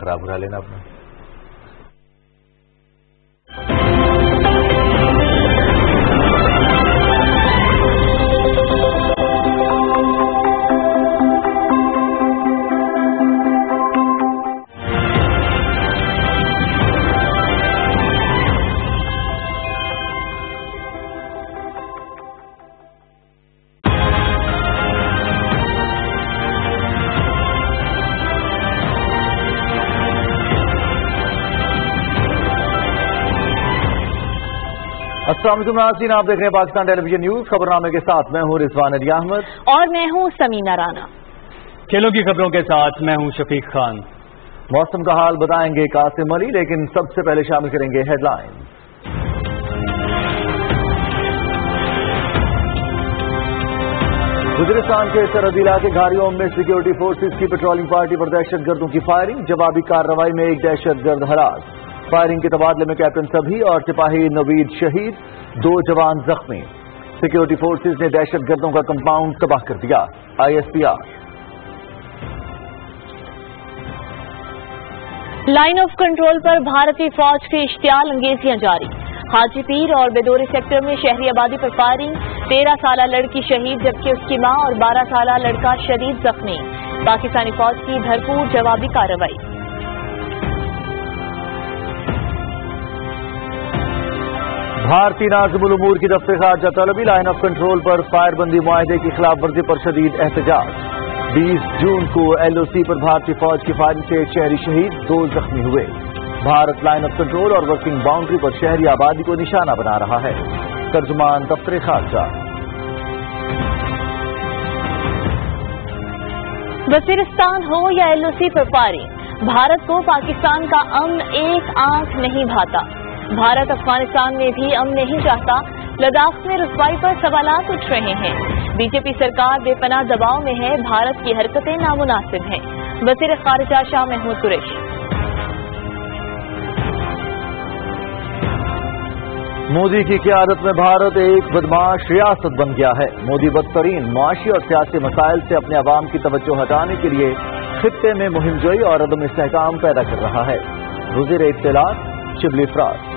خراب کرا لینا اپنا. السلام علیکم ناظرین، آپ دیکھ رہے ہیں پاکستان ٹیلی ویژن نیوز. خبرنامے کے ساتھ میں ہوں رضوان علی احمد اور میں ہوں سمینہ رانا. کھیلوں کی خبروں کے ساتھ میں ہوں شفیق خان. موسم کا حال بتائیں گے قاسم علی، لیکن سب سے پہلے شامل کریں گے ہیڈ لائن. وزیرستان کے سرحدی علاقے گھاریوں میں سیکیورٹی فورسز کی پیٹرولنگ پارٹی پر دہشت گردوں کی فائرنگ. جوابی کارروائی میں ایک دہشت گرد ہلاک. فائرنگ کے تبادلے میں کیپٹن سبھی اور سپاہی نوید شہید، 2 جوان زخمی. سیکیورٹی فورسز نے دہشت گردوں کا کمپاؤنڈ تباہ کر دیا. ISPR. لائن آف کنٹرول پر بھارتی فوج کی اشتعال انگیزیاں جاری. حاجی پیر اور بیدوری سیکٹر میں شہری آبادی پر فائرنگ. 13 سالہ لڑکی شہید جبکہ اس کی ماں اور 12 سالہ لڑکا شدید زخمی. پاکستانی فوج کی بھرپور جوابی کارروائی. بھارتی ناظم الامور کی دفتر خارجہ طلبی. Line of control per fire بندی معاہدے کی خلاف ورزی پر شدید احتجاج. 20 جون کو LOC پر بھارتی فوج کی فائرنگ سے ایک شہری شہید، 2 زخمی ہوئے. بھارت لائن آف کنٹرول اور ورکنگ باؤنڈری پر شہری آبادی کو نشانہ بنا رہا ہے. ترجمان دفتر خارجہ. وزیرستان ہو یا LOC پر فائرنگ، بھارت کو پاکستان کا امن ایک آنکھ نہیں بھاتا. بھارت افغانستان میں بھی امن نہیں چاہتا. لداخ میں رسوائی پر سوالات اٹھ رہے ہیں. BJP سرکار بے پناہ دباؤ میں ہے. بھارت کی حرکتیں نامناسب ہیں. وزیر خارجہ شاہ محمود قریشی. مودی کی قیادت میں بھارت ایک بدمعاش ریاست بن گیا ہے. مودی بدترین معاشی اور سیاسی مسائل سے اپنے عوام کی توجہ ہٹانے کے لیے خطے میں مہم جوئی اور عدم استحکام پیدا کر رہا ہے. وزیر اطلاعات شبلی افراد.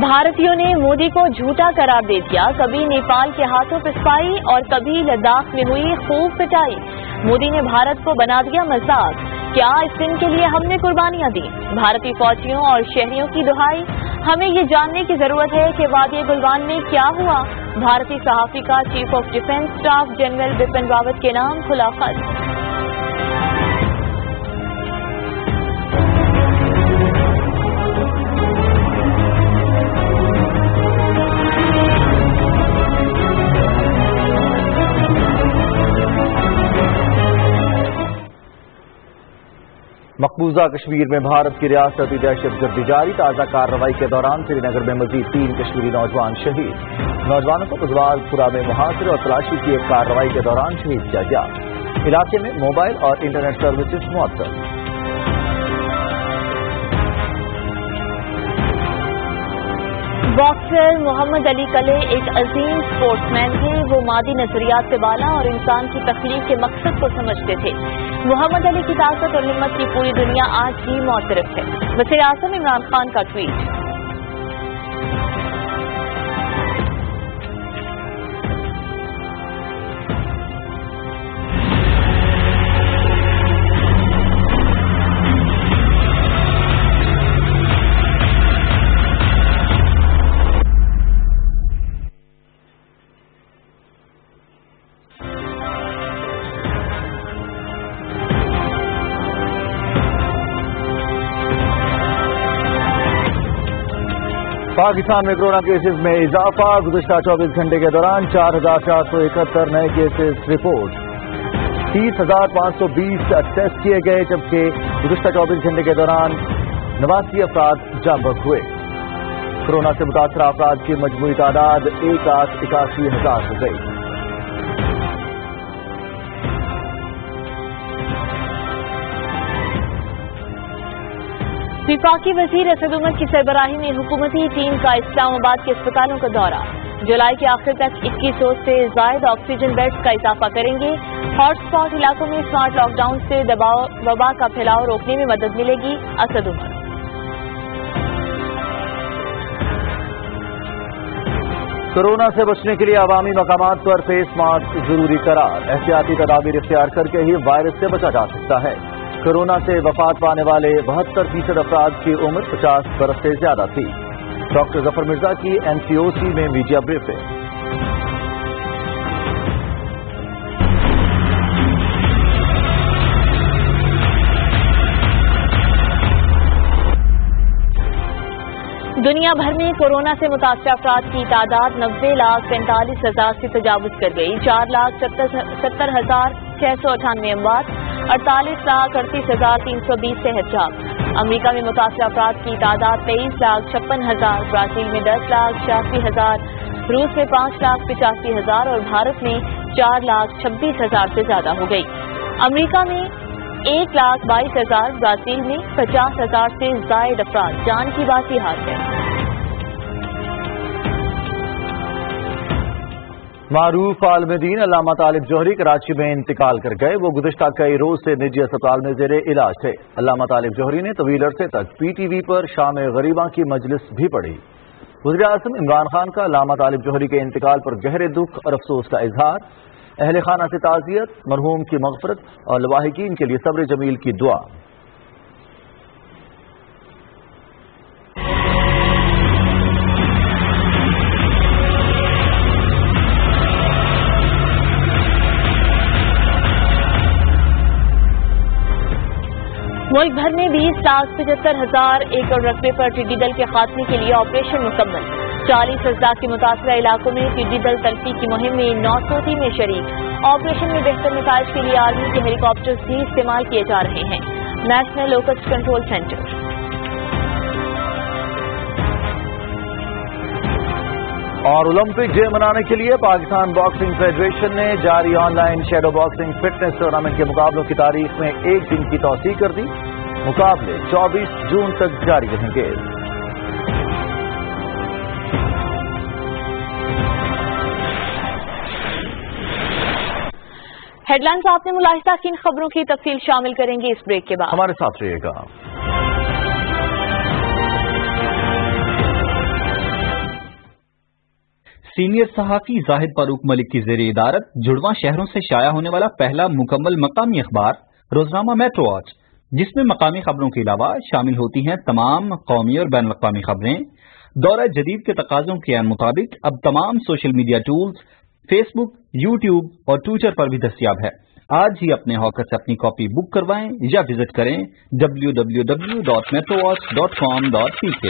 بھارتیوں نے مودی کو جھوٹا قرار دے دیا. کبھی نیپال کے ہاتھوں پسپائی اور کبھی لداخ میں ہوئی خوب پٹائی. مودی نے بھارت کو بنا دیا مذاق. کیا اس دن کے لیے ہم نے قربانیاں دی؟ بھارتی فوجیوں اور شہریوں کی دہائی. ہمیں یہ جاننے کی ضرورت ہے کہ وادی گلوان میں کیا ہوا. بھارتی صحافی کا chief of defence staff general Bipin Rawat کے نام کھلا خط. مقبوضہ کشمیر میں بھارت کی ریاستی دہشت گردی جاری. تازہ کارروائی کے دوران سری نگر میں مزید 3 کشمیری نوجوان شہید. نوجوانوں کو قزوال پورہ میں محاصرے اور تلاشی کی ایک کارروائی کے دوران شہید کیا گیا. علاقے میں موبائل اور انٹرنیٹ سروسز معطل. باکسر محمد علی کلے ایک عظیم سپورٹس مین تھے. وہ مادی نظریات سے بالا اور انسان کی تخلیق کے مقصد کو سمجھتے تھے. محمد علی کی طاقت اور ہمت کی پوری دنیا آج بھی معترف ہے. وزیر اعظم عمران خان کا ٹویٹ. پاکستان میں کورونا کیسز میں اضافہ. گزشتہ 24 گھنٹے کے دوران 4,471 نئے کیسز رپورٹ. 30,520 ٹیسٹ کیے گئے جبکہ گزشتہ 24 گھنٹے کے دوران 89 افراد جاں بحق ہوئے. کورونا سے متاثرہ افراد کی مجموعی تعداد 1,81,000 ہو گئی. وفاقی وزیر اسد عمر کی سربراہی میں حکومتی ٹیم کا اسلام آباد کے اسپتالوں کا دورہ. جولائی کے آخر تک 2100 سے زائد آکسیجن بیڈز کا اضافہ کریں گے. ہاٹ اسپاٹ علاقوں میں اسمارٹ لاک ڈاؤن سے وبا کا پھیلاؤ روکنے میں مدد ملے گی، اسد عمر۔ کورونا سے بچنے کے لیے عوامی مقامات پر فیس ماسک ضروری قرار، احتیاطی تدابیر اختیار کر کے ہی وائرس سے بچا جا سکتا ہے۔ کورونا سے وفات پانے والے 72% افراد کی عمر 50 برس سے زیادہ تھی۔ ڈاکٹر ظفر مرزا کی NCOC میں میڈیا بریفنگ۔ دنیا بھر میں کورونا سے متاثرہ افراد کی تعداد 90,45,000 سے تجاوز کر گئی، 4,70,698 اموات، 48,38,320 صحت یاب۔ امریکہ میں متاثرہ افراد کی تعداد 23,56,000، برازیل میں 10,86,000، روس میں 5,85,000 اور بھارت میں 4,26,000 سے زیادہ ہو گئی۔ امریکہ میں 1,22,000، برازیل میں 50,000 سے زائد افراد جان کی باقی ہاتھ ہیں۔ معروف عالم دین علامہ طالب جوہری کراچی میں انتقال کر گئے۔ وہ گزشتہ کئی روز سے نجی اسپتال میں زیر علاج تھے۔ علامہ طالب جوہری نے طویل عرصے تک PTV پر شام غریباں کی مجلس بھی پڑھی۔ وزیر اعظم عمران خان کا علامہ طالب جوہری کے انتقال پر گہرے دکھ اور افسوس کا اظہار، اہل خانہ سے تعزیت، مرحوم کی مغفرت اور لواحقین کے لیے صبر جمیل کی دعا۔ ملک بھر میں 20,75,000 ایکڑ رقبے پر ٹڈی دل کے خاتمے کے لیے آپریشن مکمل، 40 اضلاع کے متاثرہ علاقوں میں ٹڈی دل تلفی کی مہم میں 900 ٹیمیں شریک۔ آپریشن میں بہتر نتائج کے لیے آرمی کے ہیلی کاپٹرز بھی استعمال کیے جا رہے ہیں۔ National locust control centre. اور اولمپک ڈے منانے کے لیے پاکستان باکسنگ فیڈریشن نے جاری on line shadow boxing fitness tournament کے مقابلوں کی تاریخ میں 1 دن کی توسیع کر دی۔ مقابلے 24 جون تک جاری رہیں گے۔ ہیڈ لائنز آپ نے ملاحظہ کی، ان خبروں کی تفصیل شامل کریں گے اس بریک کے بعد۔ ہمارے ساتھ رہیے گا۔ سینئر صحافی زاہد فاروق ملک کی زیر ادارت جڑواں شہروں سے شائع ہونے والا پہلا مکمل مقامی اخبار روزنامہ میٹرو آج، جس میں مقامی خبروں کے علاوہ شامل ہوتی ہیں تمام قومی اور بین الاقوامی خبریں۔ دور جدید کے تقاضوں کے عین مطابق اب تمام سوشل میڈیا ٹولز فیس بک، یوٹیوب اور ٹویٹر پر بھی دستیاب ہے۔ آج ہی اپنے ہاکر سے اپنی کاپی بک کروائیں یا وزٹ کریں www.metrowatch.com.pk۔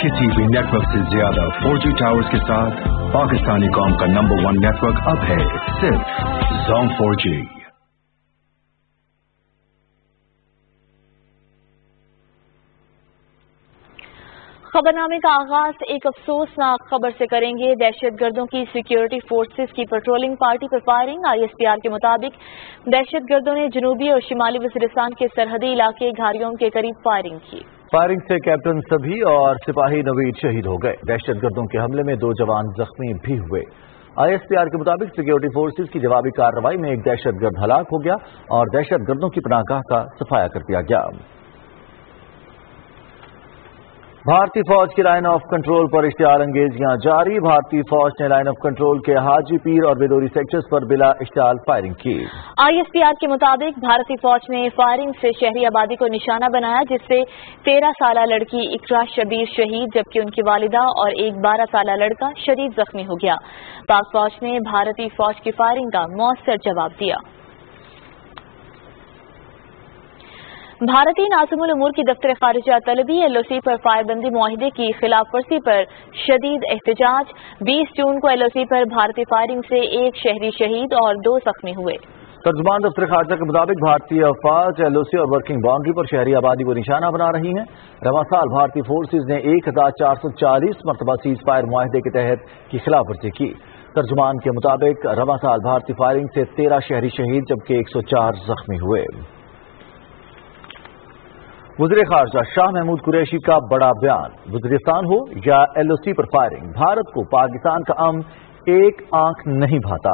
کسی بھی نیٹ ورک سے زیادہ 4G ٹاورز کے ساتھ پاکستانی قوم کا نمبر 1 نیٹ ورک اب ہے صرف زون 4G۔ خبرنامے کا آغاز ایک افسوسناک خبر سے کریں گے۔ دہشت گردوں کی سیکیورٹی فورسز کی پیٹرولنگ پارٹی پر فائرنگ۔ ISPR کے مطابق دہشت گردوں نے جنوبی اور شمالی وزیرستان کے سرحدی علاقے گھاریوں کے قریب فائرنگ کی۔ فائرنگ سے کیپٹن سبھی اور سپاہی نوید شہید ہو گئے۔ دہشت گردوں کے حملے میں 2 جوان زخمی بھی ہوئے۔ ISPR کے مطابق سیکیورٹی فورسز کی جوابی کارروائی میں ایک دہشت گرد ہلاک ہو گیا اور دہشت گردوں کی پناہ گاہ کا صفایا کر دیا گیا۔ بھارتی فوج کی لائن آف کنٹرول پر اشتعال انگیزیاں جاری۔ بھارتی فوج نے لائن آف کنٹرول کے حاجی پیر اور بیدوری سیکٹرز پر بلا اشتعال فائرنگ کی۔ ISPR کے مطابق بھارتی فوج نے فائرنگ سے شہری آبادی کو نشانہ بنایا، جس سے 13 سالہ لڑکی اقرا شبیر شہید جبکہ ان کی والدہ اور ایک 12 سالہ لڑکا شدید زخمی ہو گیا۔ پاک فوج نے بھارتی فوج کی فائرنگ کا مؤثر جواب دیا۔ بھارتی ناظم الامور کی دفتر خارجہ طلبی LOC پر فائر بندی معاہدے کی خلاف ورزی پر شدید احتجاج۔ 20 جون کو LOC پر بھارتی فائرنگ سے 1 شہری شہید اور 2 زخمی ہوئے۔ ترجمان دفتر خارجہ کے مطابق بھارتی افواج LOC اور ورکنگ باؤنڈری پر شہری آبادی کو نشانہ بنا رہی ہیں۔ رواں سال بھارتی فورسز نے 1440 مرتبہ سیز فائر معاہدے کے تحت کی خلاف ورزی کی۔ ترجمان کے مطابق رواں سال بھارتی فائرنگ سے 13 شہری شہید جبکہ 104 زخمی ہوئے۔ वज़ीर ख़ारजा शाह महमूद कुरैशी का बड़ा बयान। वज़ीरिस्तान हो या LOC पर फायरिंग, भारत को पाकिस्तान का अमन एक आंख नहीं भाता।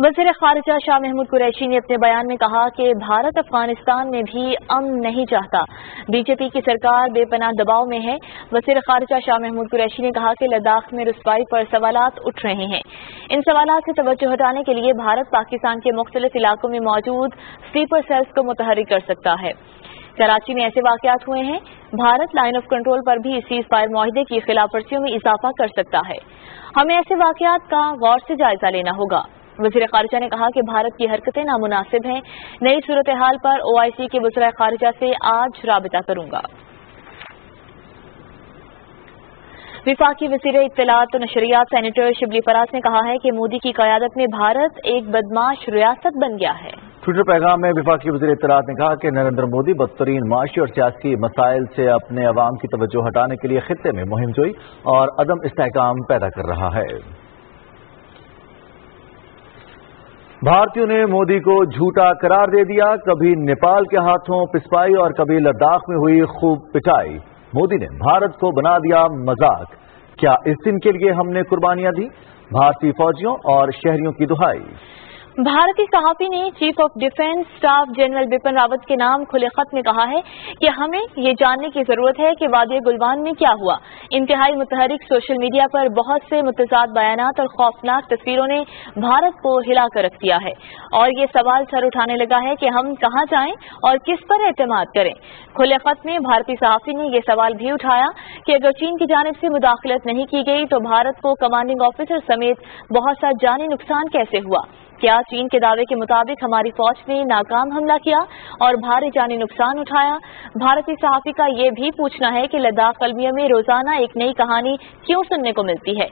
वज़ीर ख़ारजा शाह महमूद कुरैशी ने अपने बयान में कहा कि भारत अफगानिस्तान में भी अमन नहीं चाहता। बीजेपी की सरकार बेपनाह दबाव में है। वज़ीर ख़ारजा शाह महमूद कुरैशी ने कहा कि लद्दाख में रुसवाई पर सवालात उठ रहे हैं। इन सवालात से तवज्जो हटाने के लिए भारत पाकिस्तान के मुख्तलिफ इलाकों में मौजूद स्लीपर सेल्स को मुतहर्रिक कर सकता है। कराची में ऐसे वाक़यात हुए हैं। भारत लाइन ऑफ कंट्रोल पर भी सीज़ फायर मुआहदे की खिलाफ वर्जियों में इजाफा कर सकता है। हमें ऐसे वाक़यात का गौर से जायजा लेना होगा। वज़ीर ख़ारजा ने कहा कि भारत की हरकतें नामुनासिब हैं। नई सूरत हाल पर OIC के वज़ीर ख़ारजा से आज राबिता करूंगा। विफाकी वज़ीर इत्तलात और नशरियात सेनेटर शिबली फराज ने कहा है कि मोदी की क़यादत में भारत एक बदमाश रियासत बन गया है। ट्विटर पैगाम में विफाकी वज़ीर इत्तलात ने कहा कि नरेंद्र मोदी बदतरीन माशी और सियासी मसाइल से अपने अवाम की तवज्जो हटाने के लिए खित्ते में मुहिम जोई और अदम इस्तेहकाम पैदा कर रहा है। भारतीयों ने मोदी को झूठा करार दे दिया। कभी नेपाल के हाथों पिसपाई और कभी लद्दाख में हुई खूब पिटाई। मोदी ने भारत को बना दिया मजाक। क्या इस दिन के लिए हमने कुर्बानियां दी? भारतीय फौजियों और शहरियों की दुहाई। भारतीय सहाफ़ी ने chief of defence staff general Bipin Rawat के नाम खुले खत में कहा है कि हमें ये जानने की जरूरत है कि वादी गुलवान में क्या हुआ। इंतहाई मुतहरिक सोशल मीडिया पर बहुत से मुतज़ाद बयानात और खौफनाक तस्वीरों ने भारत को हिला कर रख दिया है और ये सवाल सर उठाने लगा है कि हम कहाँ जाएं और किस पर एतमाद करें। खुले खत में भारतीय सहाफ़ी ने यह सवाल भी उठाया कि अगर चीन की जानिब से मुदाखलत नहीं की गई तो भारत को कमांडिंग ऑफिसर समेत बहुत सा जानी नुकसान कैसे हुआ। क्या चीन के दावे के मुताबिक हमारी फौज ने नाकाम हमला किया और भारी जानी नुकसान उठाया। भारतीय सहाफ़ी का ये भी पूछना है कि लद्दाख अलमिया में रोजाना एक नई कहानी क्यों सुनने को मिलती है।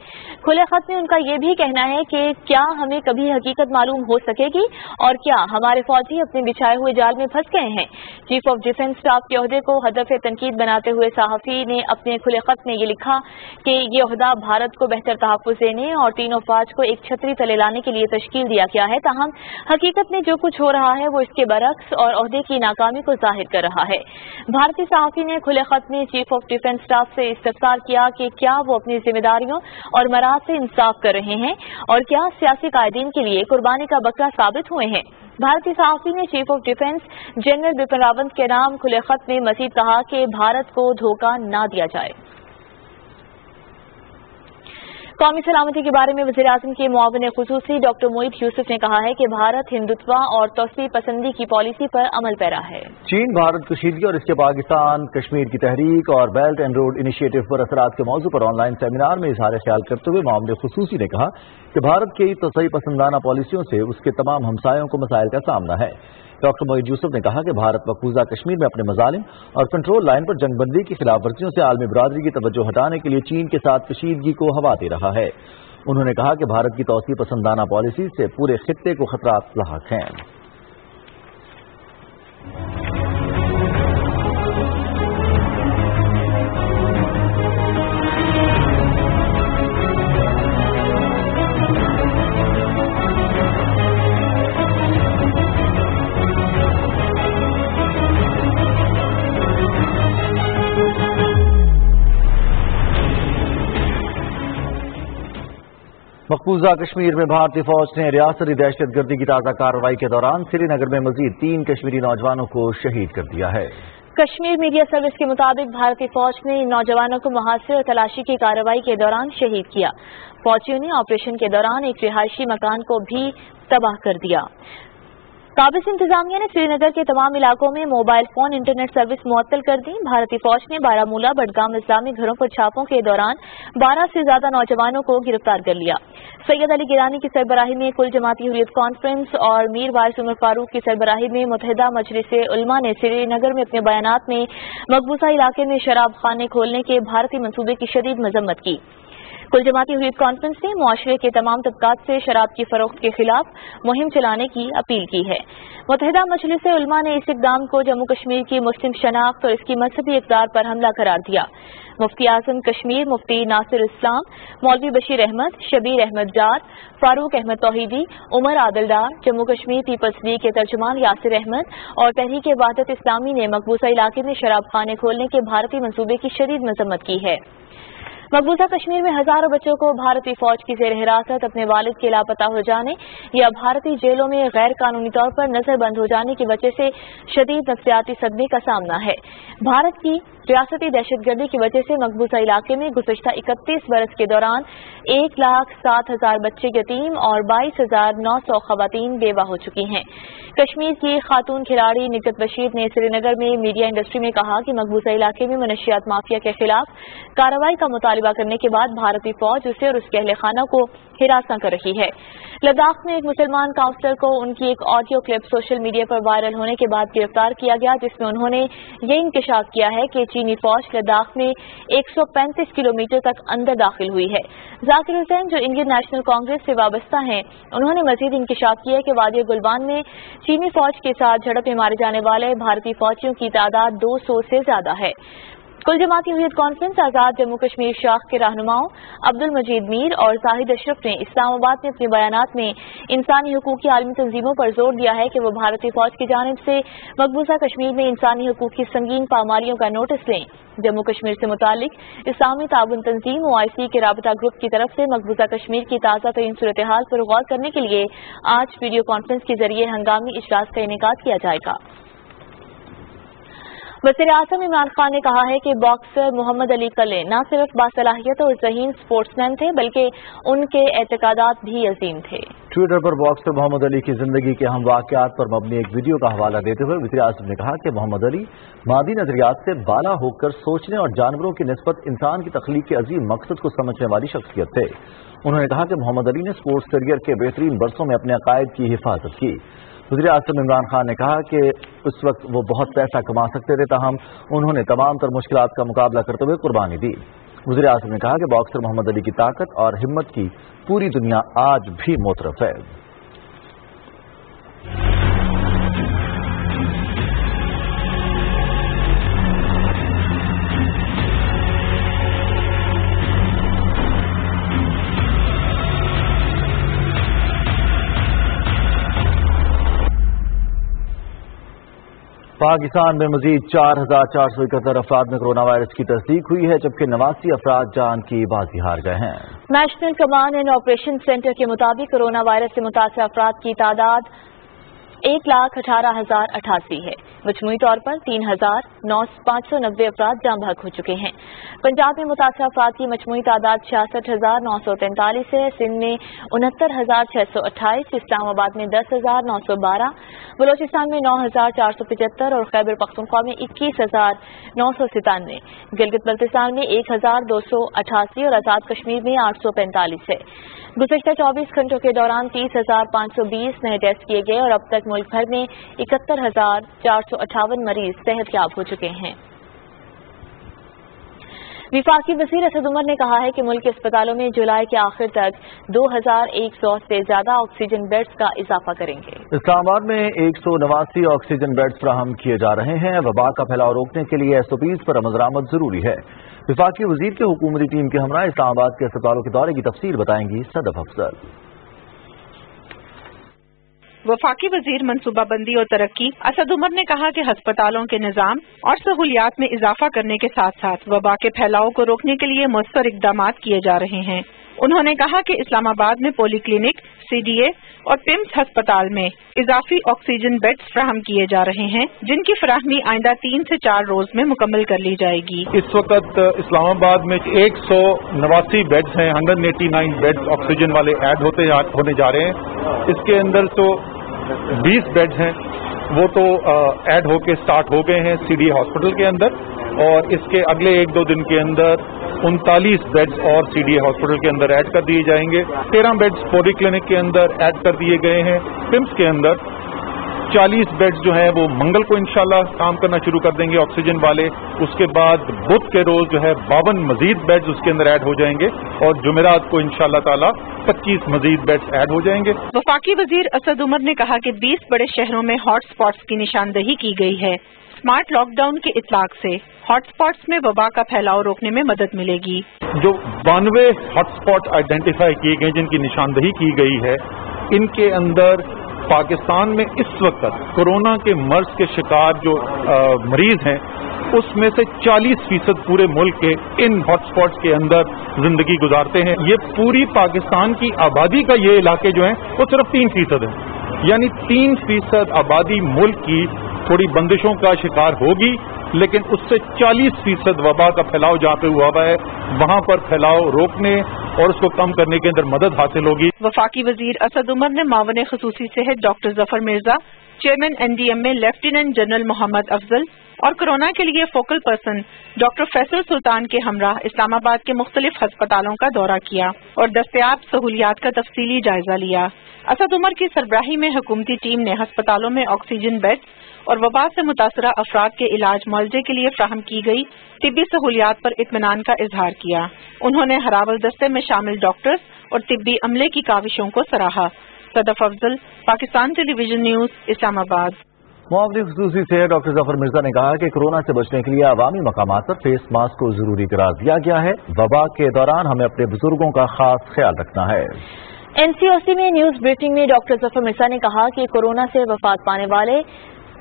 खुले खत में उनका ये भी कहना है कि क्या हमें कभी हकीकत मालूम हो सकेगी और क्या हमारे फौजी अपने बिछाए हुए जाल में फंस गए हैं। चीफ ऑफ डिफेंस स्टाफ के ओहदे को हदफ तनकीद बनाते हुए सहाफ़ी ने अपने खुले खत में ये लिखा कि ये ओहदा भारत को बेहतर तहफ़्फ़ुज़ देने और तीनों फौज को एक छतरी तले लाने के लिए तश्कील दिया गया है। ताहम हकीकत में जो कुछ हो रहा है वो इसके बरक्स और ओहदे की नाकामी को जाहिर कर रहा है। भारतीय सहाफ़ी ने खुले खत में चीफ ऑफ डिफेंस स्टाफ से इस्तफसार किया कि क्या वो अपनी जिम्मेदारियों और मराद से इंसाफ कर रहे हैं और क्या सियासी कायदीन के लिए कुर्बानी का बकरा साबित हुए हैं। भारतीय सहाफ़ी ने chief of defence general Bipin Rawat के नाम खुले खत में मजीद कहा कि भारत को धोखा न दिया जाए। कौमी सलामती के बारे में वज़ीर आज़म के मुआविन ख़ुसूसी डॉक्टर मोईद यूसुफ ने कहा है कि भारत हिंदुत्व और तौसीब पसंदी की पॉलिसी पर अमल पैरा है। चीन भारत कशीदगी और इसके पाकिस्तान कश्मीर की तहरीक और बेल्ट एंड रोड इनिशिएटिव पर असरात के मौजू पर ऑनलाइन सेमिनार में इजहार ख्याल करते हुए मुआविन ख़ुसूसी ने कहा कि भारत की तौसीब पसंदाना पॉलिसियों से उसके तमाम हमसायों को मसाइल का सामना है। डॉक्टर मोईद यूसुफ ने कहा कि भारत मकबूजा कश्मीर में अपने मजालिम और कंट्रोल लाइन पर जंगबंदी की खिलाफ वर्जियों से आलमी बरादरी की तवज्जो हटाने के लिए चीन के साथ कशीदगी को हवा दे रहा है। उन्होंने कहा कि भारत की तौसीब पसंदाना पॉलिसी से पूरे खित्ते को खतरात लाहक हैं। मकबूजा कश्मीर में भारतीय फौज ने रियासती दहशतगर्दी की ताज़ा कार्रवाई के दौरान श्रीनगर में मजीद 3 कश्मीरी नौजवानों को शहीद कर दिया है। कश्मीर मीडिया सर्विस के मुताबिक भारतीय फौज ने इन नौजवानों को मुहासिर और तलाशी की कार्रवाई के दौरान शहीद किया। फौजियों ने ऑपरेशन के दौरान एक रिहायशी मकान को भी तबाह कर दिया। काबिज इंतजामिया ने श्रीनगर के तमाम इलाकों में मोबाइल फोन इंटरनेट सर्विस मुअत्तल कर दी। भारतीय फौज ने बारामूला बडगाम इस्लामी घरों पर छापों के दौरान 12 से ज्यादा नौजवानों को गिरफ्तार कर लिया। सैयद अली गिलानी की सरबराही में कुल जमाती हुर्रियत कॉन्फ्रेंस और मीर वारिस उमर फारूक की सरबराही में मुत्तहिदा मजलिस उलमा ने श्रीनगर में अपने बयानात में मकबूजा इलाके में शराब खाने खोलने के भारतीय मंसूबे की शदीद मजम्मत की। कुल जमाती हुर्रियत कॉन्फ्रेंस ने मुआशरे के तमाम तबकात से शराब की फरोख्त के खिलाफ मुहिम चलाने की अपील की है। मुत्तहिदा मजलिस उलमा ने इस इक़दाम को जम्मू कश्मीर की मुस्लिम शनाख्त और इसकी मजहबी इक़दार पर हमला करार दिया। मुफ्ती आजम कश्मीर मुफ्ती नासिर इस्लाम, मौलवी बशीर अहमद, शबीर अहमद डार, फारूक अहमद तौहीदी, उमर आदिल डार, जम्मू कश्मीर पीपल्स लीग के तर्जुमान यासिर अहमद और तहरीक वहदत इस्लामी ने मकबूजा इलाके में शराब खाने खोलने के भारतीय मंसूबे की शदीद मजम्मत की है। मकबूजा कश्मीर में हजारों बच्चों को भारतीय फौज की जेर हिरासत अपने वालिद के लापता हो जाने या भारतीय जेलों में गैर कानूनी तौर पर नजरबंद हो जाने की वजह से शदीद नफ्सियाती सदमे का सामना है। भारत की रियासती दहशतगर्दी की वजह से मकबूजा इलाके में गुज़श्ता 31 बरस के दौरान 1,07,000 बच्चे यतीम और 22,900 खवातीन बेवा हो चुकी हैं। कश्मीर की खातून खिलाड़ी निकत बशीर ने श्रीनगर में मीडिया इंडस्ट्री में कहा कि मकबूजा इलाके में मनशियात माफिया के खिलाफ कार्रवाई का मुतालिबा करने के बाद भारतीय फौज उसे और उसके अहले खाना को हिरासत कर रही है। लद्दाख में एक मुसलमान काउंसलर को उनकी एक ऑडियो क्लिप सोशल मीडिया पर वायरल होने के बाद गिरफ्तार किया गया, जिसमें उन्होंने ये इंकशाफ किया है कि चीनी फौज लद्दाख में 135 किलोमीटर तक अंदर दाखिल हुई है। जाकिर हुसैन जो इंडियन नेशनल कांग्रेस से वाबस्ता हैं, उन्होंने मजीद इंकशाफ किया कि वादी गुलबान में चीनी फौज के साथ झड़प में मारे जाने वाले भारतीय फौजियों की तादाद 200 से ज्यादा है। कुल जमाती हुर्रियत कॉन्फ्रेंस आजाद जम्मू कश्मीर शाख के रहनुमाओं अब्दुल मजीद मीर और जाहिद अशरफ ने इस्लामाबाद में अपने बयानात में इंसानी हुकूक की आलमी तंजीमों पर जोर दिया है कि वो भारतीय फौज की जानिब से मकबूजा कश्मीर में इंसानी हुकूक की संगीन पामालियों का नोटिस लें। जम्मू कश्मीर से मुतालिक इस्लामी ताउन तंजीम OIC के राबता ग्रुप की तरफ से मकबूजा कश्मीर की ताज़ा तरीन सूरत हाल पर गौर करने के लिए आज वीडियो कॉन्फ्रेंस के जरिए हंगामी इजलास का इनेकाद किया जाएगा। वज़ीर-ए-आज़म इमरान खान ने कहा है कि बॉक्सर मोहम्मद अली कले न सिर्फ बासलाहियत और ज़हीन स्पोर्ट्समैन थे बल्कि उनके एतकादात भी अजीम थे। ट्विटर पर बॉक्सर मोहम्मद अली की जिंदगी के अहम वाक़यात पर मबनी एक वीडियो का हवाला देते हुए वज़ीर-ए-आज़म ने कहा कि मोहम्मद अली मादी नजरियात से बाला होकर सोचने और जानवरों की निस्बत इंसान की तख्लीक के अजीम मकसद को समझने वाली शख्सियत थे। उन्होंने कहा कि मोहम्मद अली ने स्पोर्ट्स करियर के बेहतरीन बरसों में अपने अकायद की हिफाजत की। वज़ीर-ए-आज़म इमरान खान ने कहा कि उस वक्त वो बहुत पैसा कमा सकते थे, ताहम उन्होंने तमाम तर मुश्किलात का मुकाबला करते हुए कुर्बानी दी। वज़ीर-ए-आज़म ने कहा कि बॉक्सर मोहम्मद अली की ताकत और हिम्मत की पूरी दुनिया आज भी मोतरफ है। पाकिस्तान में मजीद 4,471 अफराद में कोरोना वायरस की तस्दीक हुई है, जबकि 89 अफराद जान की बाजी हार गए हैं। National command and operation centre के मुताबिक कोरोना वायरस से मुतासर अफराद की तादाद 1,18,088 है। मजमूई तौर पर 3,590 अफराद जाम बहक हो चुके हैं। पंजाब में मुतासर अफराद की मजमूई तादाद 66,943 है। सिंध में 69,628, इस्लामाबाद में 10,912, बलोचिस्तान में 9,475 और खैबर पख्तूनख्वा में 21,997, गिलगित बल्तिस्तान में 1,288 और आजाद कश्मीर में 845 है। गुज़श्ता 24 घंटों के दौरान 30,520 नए टेस्ट किए गए और अब तक मुल्क भर में 71,458 मरीज सेहतयाब हो चुके हैं। विफाकी वज़ीर असद उमर ने कहा है कि मुल्क के अस्पतालों में जुलाई के आखिर तक 2,100 से ज्यादा ऑक्सीजन बेड्स का इजाफा करेंगे। इस्लामाबाद में 189 ऑक्सीजन बेड्स फराहम किए जा रहे हैं। वबा का फैलाव रोकने के लिए SOPs पर अमल जरूरी है। विफाकी वज़ीर के हुकूमती टीम के हमरा इस्लामाबाद के अस्पतालों के दौरे की तफसील बताएंगी सदफ अफजल। वफाकी वजीर मनसूबाबंदी और तरक्की असद उमर ने कहा कि अस्पतालों के निज़ाम और सहूलियात में इजाफा करने के साथ साथ वबा के फैलाव को रोकने के लिए मुअस्सर इक़दामात किए जा रहे हैं। उन्होंने कहा कि इस्लामाबाद में पोली क्लिनिक, CDA और पिम्स अस्पताल में इजाफी ऑक्सीजन बेड्स फराहम किए जा रहे हैं, जिनकी फराहमी आइंदा 3 से 4 रोज में मुकम्मल कर ली जाएगी। इस वक्त इस्लामाबाद में 189 बेड्स हैं, 189 बेड्स ऑक्सीजन वाले ऐड होने जा रहे हैं। इसके अंदर तो 20 बेड्स हैं, वो तो ऐड होके स्टार्ट हो गए हैं CDA हॉस्पिटल के अंदर, और इसके अगले 1-2 दिन के अंदर 39 बेड्स और CDA हॉस्पिटल के अंदर ऐड कर दिए जाएंगे। 13 बेड्स पोली क्लिनिक के अंदर ऐड कर दिए गए हैं। पिम्स के अंदर 40 बेड्स जो है वो मंगल को इंशाल्लाह काम करना शुरू कर देंगे ऑक्सीजन वाले। उसके बाद बुध के रोज जो है 52 मजीद बेड्स उसके अंदर ऐड हो जाएंगे और जुमेरात को इंशाल्लाह ताला 25 मजीद बेड्स ऐड हो जाएंगे। वफाकी वजीर असद उमर ने कहा कि 20 बड़े शहरों में हॉट स्पॉट्स की निशानदही की गई है। स्मार्ट लॉकडाउन के इतलाक से हॉट स्पॉट्स में वबा का फैलाव रोकने में मदद मिलेगी। जो 92 हॉटस्पॉट आइडेंटिफाई किए गए जिनकी निशानदही की गई है, इनके अंदर पाकिस्तान में इस वक्त कोरोना के मर्ज के शिकार जो मरीज हैं उसमें से 40% पूरे मुल्क के इन हॉटस्पॉट्स के अंदर जिंदगी गुजारते हैं। ये पूरी पाकिस्तान की आबादी का ये इलाके जो हैं वो सिर्फ 3% है, यानी 3% आबादी मुल्क की थोड़ी बंदिशों का शिकार होगी, लेकिन उससे 40% वबा का फैलाव जहाँ पे हुआ है वहाँ पर फैलाव रोकने और उसको कम करने के अंदर मदद हासिल होगी। वफाकी वजीर असद उमर ने मावन खसूसी सेहत doctor Zafar Mirza, chairman NDM में लेफ्टिनेंट जनरल मोहम्मद अफजल और कोरोना के लिए फोकल पर्सन डॉक्टर फैसल सुल्तान के हमरा इस्लामाबाद के मुख्तलिफ अस्पतालों का दौरा किया और दस्तयाब सहूलियात का तफसीली जायजा लिया। असद उमर की सरबराही में हुकूमती टीम ने अस्पतालों में ऑक्सीजन बेड्स और वबा से मुतासरा अफराद के इलाज मुआवजे के लिए फ्राहम की गई तिब्बी सहूलियात पर इत्मीनान का इजहार किया। उन्होंने हरावल दस्ते में शामिल डॉक्टर्स और तिब्बी अमले की काविशों को सराहा। Sadaf Afzal, Pakistan television news, Islamabad. मुआवनी खसूसी से डॉक्टर जफर मिर्जा ने कहा कि कोरोना से बचने के लिए अवामी मकामात पर फेस मास्क को जरूरी करार दिया गया है। वबा के दौरान हमें अपने बुजुर्गों का खास ख्याल रखना है। NCOC में न्यूज ब्रीफिंग में डॉक्टर जफर मिर्जा ने कहा कि कोरोना से वफात पाने वाले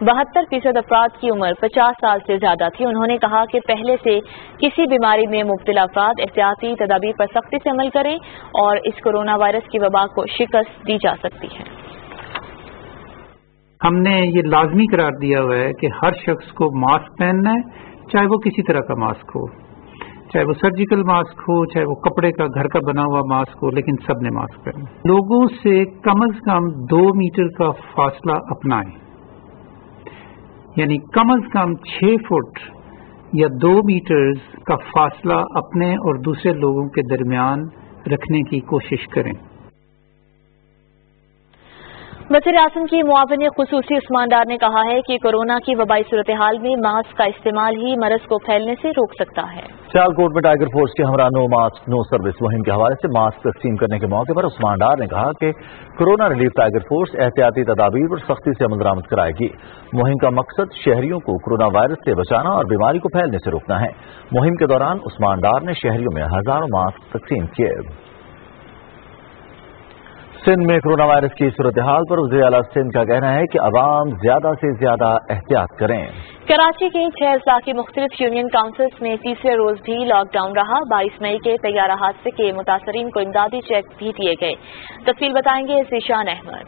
72% अफराद की उम्र 50 साल से ज्यादा थी। उन्होंने कहा कि पहले से किसी बीमारी में मुब्तला अफराद एहतियाती तदाबीर पर सख्ती से अमल करें और इस कोरोना वायरस की वबा को शिकस्त दी जा सकती है। हमने ये लाजमी करार दिया हुआ है कि हर शख्स को मास्क पहनना है, चाहे वो किसी तरह का मास्क हो, चाहे वो सर्जिकल मास्क हो, चाहे वो कपड़े का घर का बना हुआ मास्क हो, लेकिन सबने मास्क पहनना। लोगों से कम से कम 2 मीटर का फासला अपनाएं, यानी कम से कम 6 फुट या 2 मीटर का फासला अपने और दूसरे लोगों के दरमियान रखने की कोशिश करें। वज़ीर आज़म की मुआविन खुसूसी उस्मान डार ने कहा है कि कोरोना की वबाई सूरत हाल में मास्क का इस्तेमाल ही मरज को फैलने से रोक सकता है। सियालकोट में टाइगर फोर्स के हमरा नो मास्क नो सर्विस मुहिम के हवाले से मास्क तकसीम करने के मौके पर उस्मान डार ने कहा कि कोरोना रिलीफ टाइगर फोर्स एहतियाती तदाबीर पर सख्ती से अमल दरामद कराएगी। मुहिम का मकसद शहरियों को कोरोना वायरस से बचाना और बीमारी को फैलने से रोकना है। मुहिम के दौरान उस्मान डार ने शहरियों में हजारों मास्क तकसीम किए। सिंध में कोरोना वायरस की सूरत हाल पर वज़ीर आला सिंध का कहना है कि अवाम ज्यादा से ज्यादा एहतियात करें। कराची के 6 अजला की मुख्तलिफ यूनियन काउंसिल्स में तीसरे रोज भी लॉकडाउन रहा। 22 मई के तैयारा हादसे के मुतासरीन को इमदादी चेक भी दिए गए। तफसील बताएंगे ज़ीशान अहमद।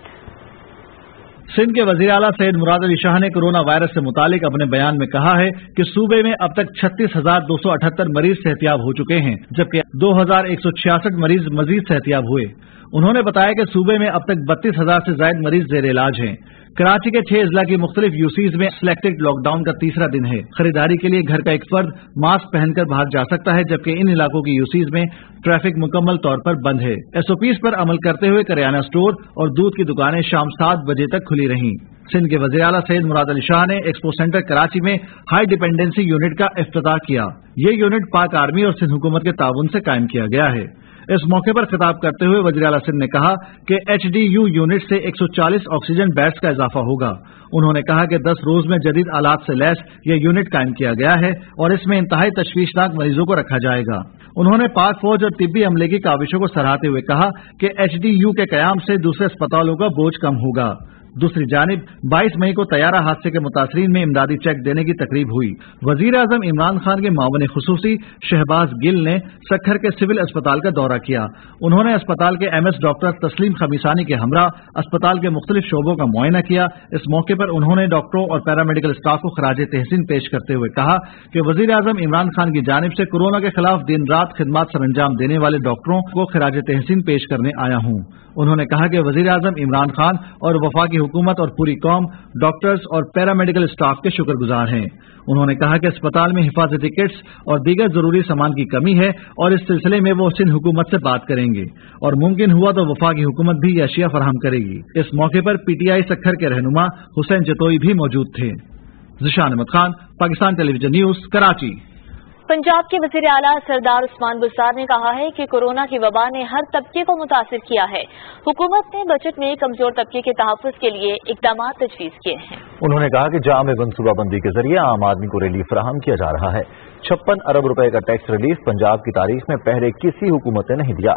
सिंध के वज़ीर आला सैयद मुराद अली शाह ने कोरोना वायरस से मुतालिक अपने बयान में कहा है कि सूबे में अब तक 36,278 मरीज सेहतियाब हो चुके हैं, जबकि 2,166 मरीज मजीद सेहतियाब हुए। उन्होंने बताया कि सूबे में अब तक 32,000 से ज्यादा मरीज जेर इलाज हैं। कराची के 6 अजला की मुख्तलिफ यूसीज में सिलेक्टेड लॉकडाउन का तीसरा दिन है। खरीदारी के लिए घर का एक फर्द मास्क पहनकर बाहर जा सकता है, जबकि इन इलाकों की यूसीज में ट्रैफिक मुकम्मल तौर पर बंद है। SOPs पर अमल करते हुए करियाना स्टोर और दूध की दुकानें शाम 7 बजे तक खुली रहीं। सिंध के वज़ीर आला सैयद मुराद अली शाह ने एक्सपो सेंटर कराची में हाई डिपेंडेंसी यूनिट का इफ्तिताह किया। ये यूनिट पाक आर्मी और सिंध हुकूमत के ताउन से कायम किया गया है। इस मौके पर खिताब करते हुए वज़ीर आला सिंध ने कहा कि HDU यूनिट से 140 ऑक्सीजन बेड्स का इजाफा होगा। उन्होंने कहा कि 10 रोज में जदीद आलात से लैस यह यूनिट कायम किया गया है और इसमें इंतहाई तशवीशनाक मरीजों को रखा जाएगा। उन्होंने पाक फौज और तिब्बी अमले की काविशों को सराहते हुए कहा कि HDU के कयाम से दूसरे अस्पतालों का बोझ कम होगा। दूसरी जानिब 22 मई को तैयारा हादसे के मुतासरीन में इमदादी चेक देने की तकरीब हुई। वजीर आजम इमरान खान के मावन खुसूसी शहबाज गिल ने सखर के सिविल अस्पताल का दौरा किया। उन्होंने अस्पताल के MS डॉक्टर तस्लीम खमीसानी के हमरा अस्पताल के मुख्तलिफ शोबों का मुआयना किया। इस मौके पर उन्होंने डॉक्टरों और पैरामेडिकल स्टाफ को खराज तहसीन पेश करते हुए कहा कि वजीर आजम इमरान खान की जानिब से कोरोना के खिलाफ दिन रात खिदमत सरअंजाम देने वाले डॉक्टरों को खराज तहसीन पेश करने आया हूँ। उन्होंने कहा कि वजीर आजम इमरान खान और वफाकी हुकूमत और पूरी कौम डॉक्टर्स और पैरामेडिकल स्टाफ के शुक्रगुजार हैं। उन्होंने कहा कि अस्पताल में हिफाजती किट्स और दीगर जरूरी सामान की कमी है और इस सिलसिले में वो सिंध हुकूमत से बात करेंगे और मुमकिन हुआ तो वफाकी हुकूमत भी ये अशिया फराहम करेगी। इस मौके पर पीटीआई सक्खर के रहनुमा हुसैन जतोई भी मौजूद थे। Zeeshan Ahmed Khan, Pakistan television news, Karachi. पंजाब के वज़ीर आला सरदार उस्मान बुज़दार ने कहा है कि कोरोना की वबा ने हर तबके को मुतासिर किया है। हुकूमत ने बजट में कमजोर तबके के तहफ़्फ़ुज़ के लिए इक़दाम तजवीज़ किए हैं। उन्होंने कहा कि जामे मनसूबाबंदी के जरिए आम आदमी को रिलीफ फराहम किया जा रहा है। 56 अरब रुपए का टैक्स रिलीफ पंजाब की तारीख में पहले किसी हुकूमत ने नहीं दिया।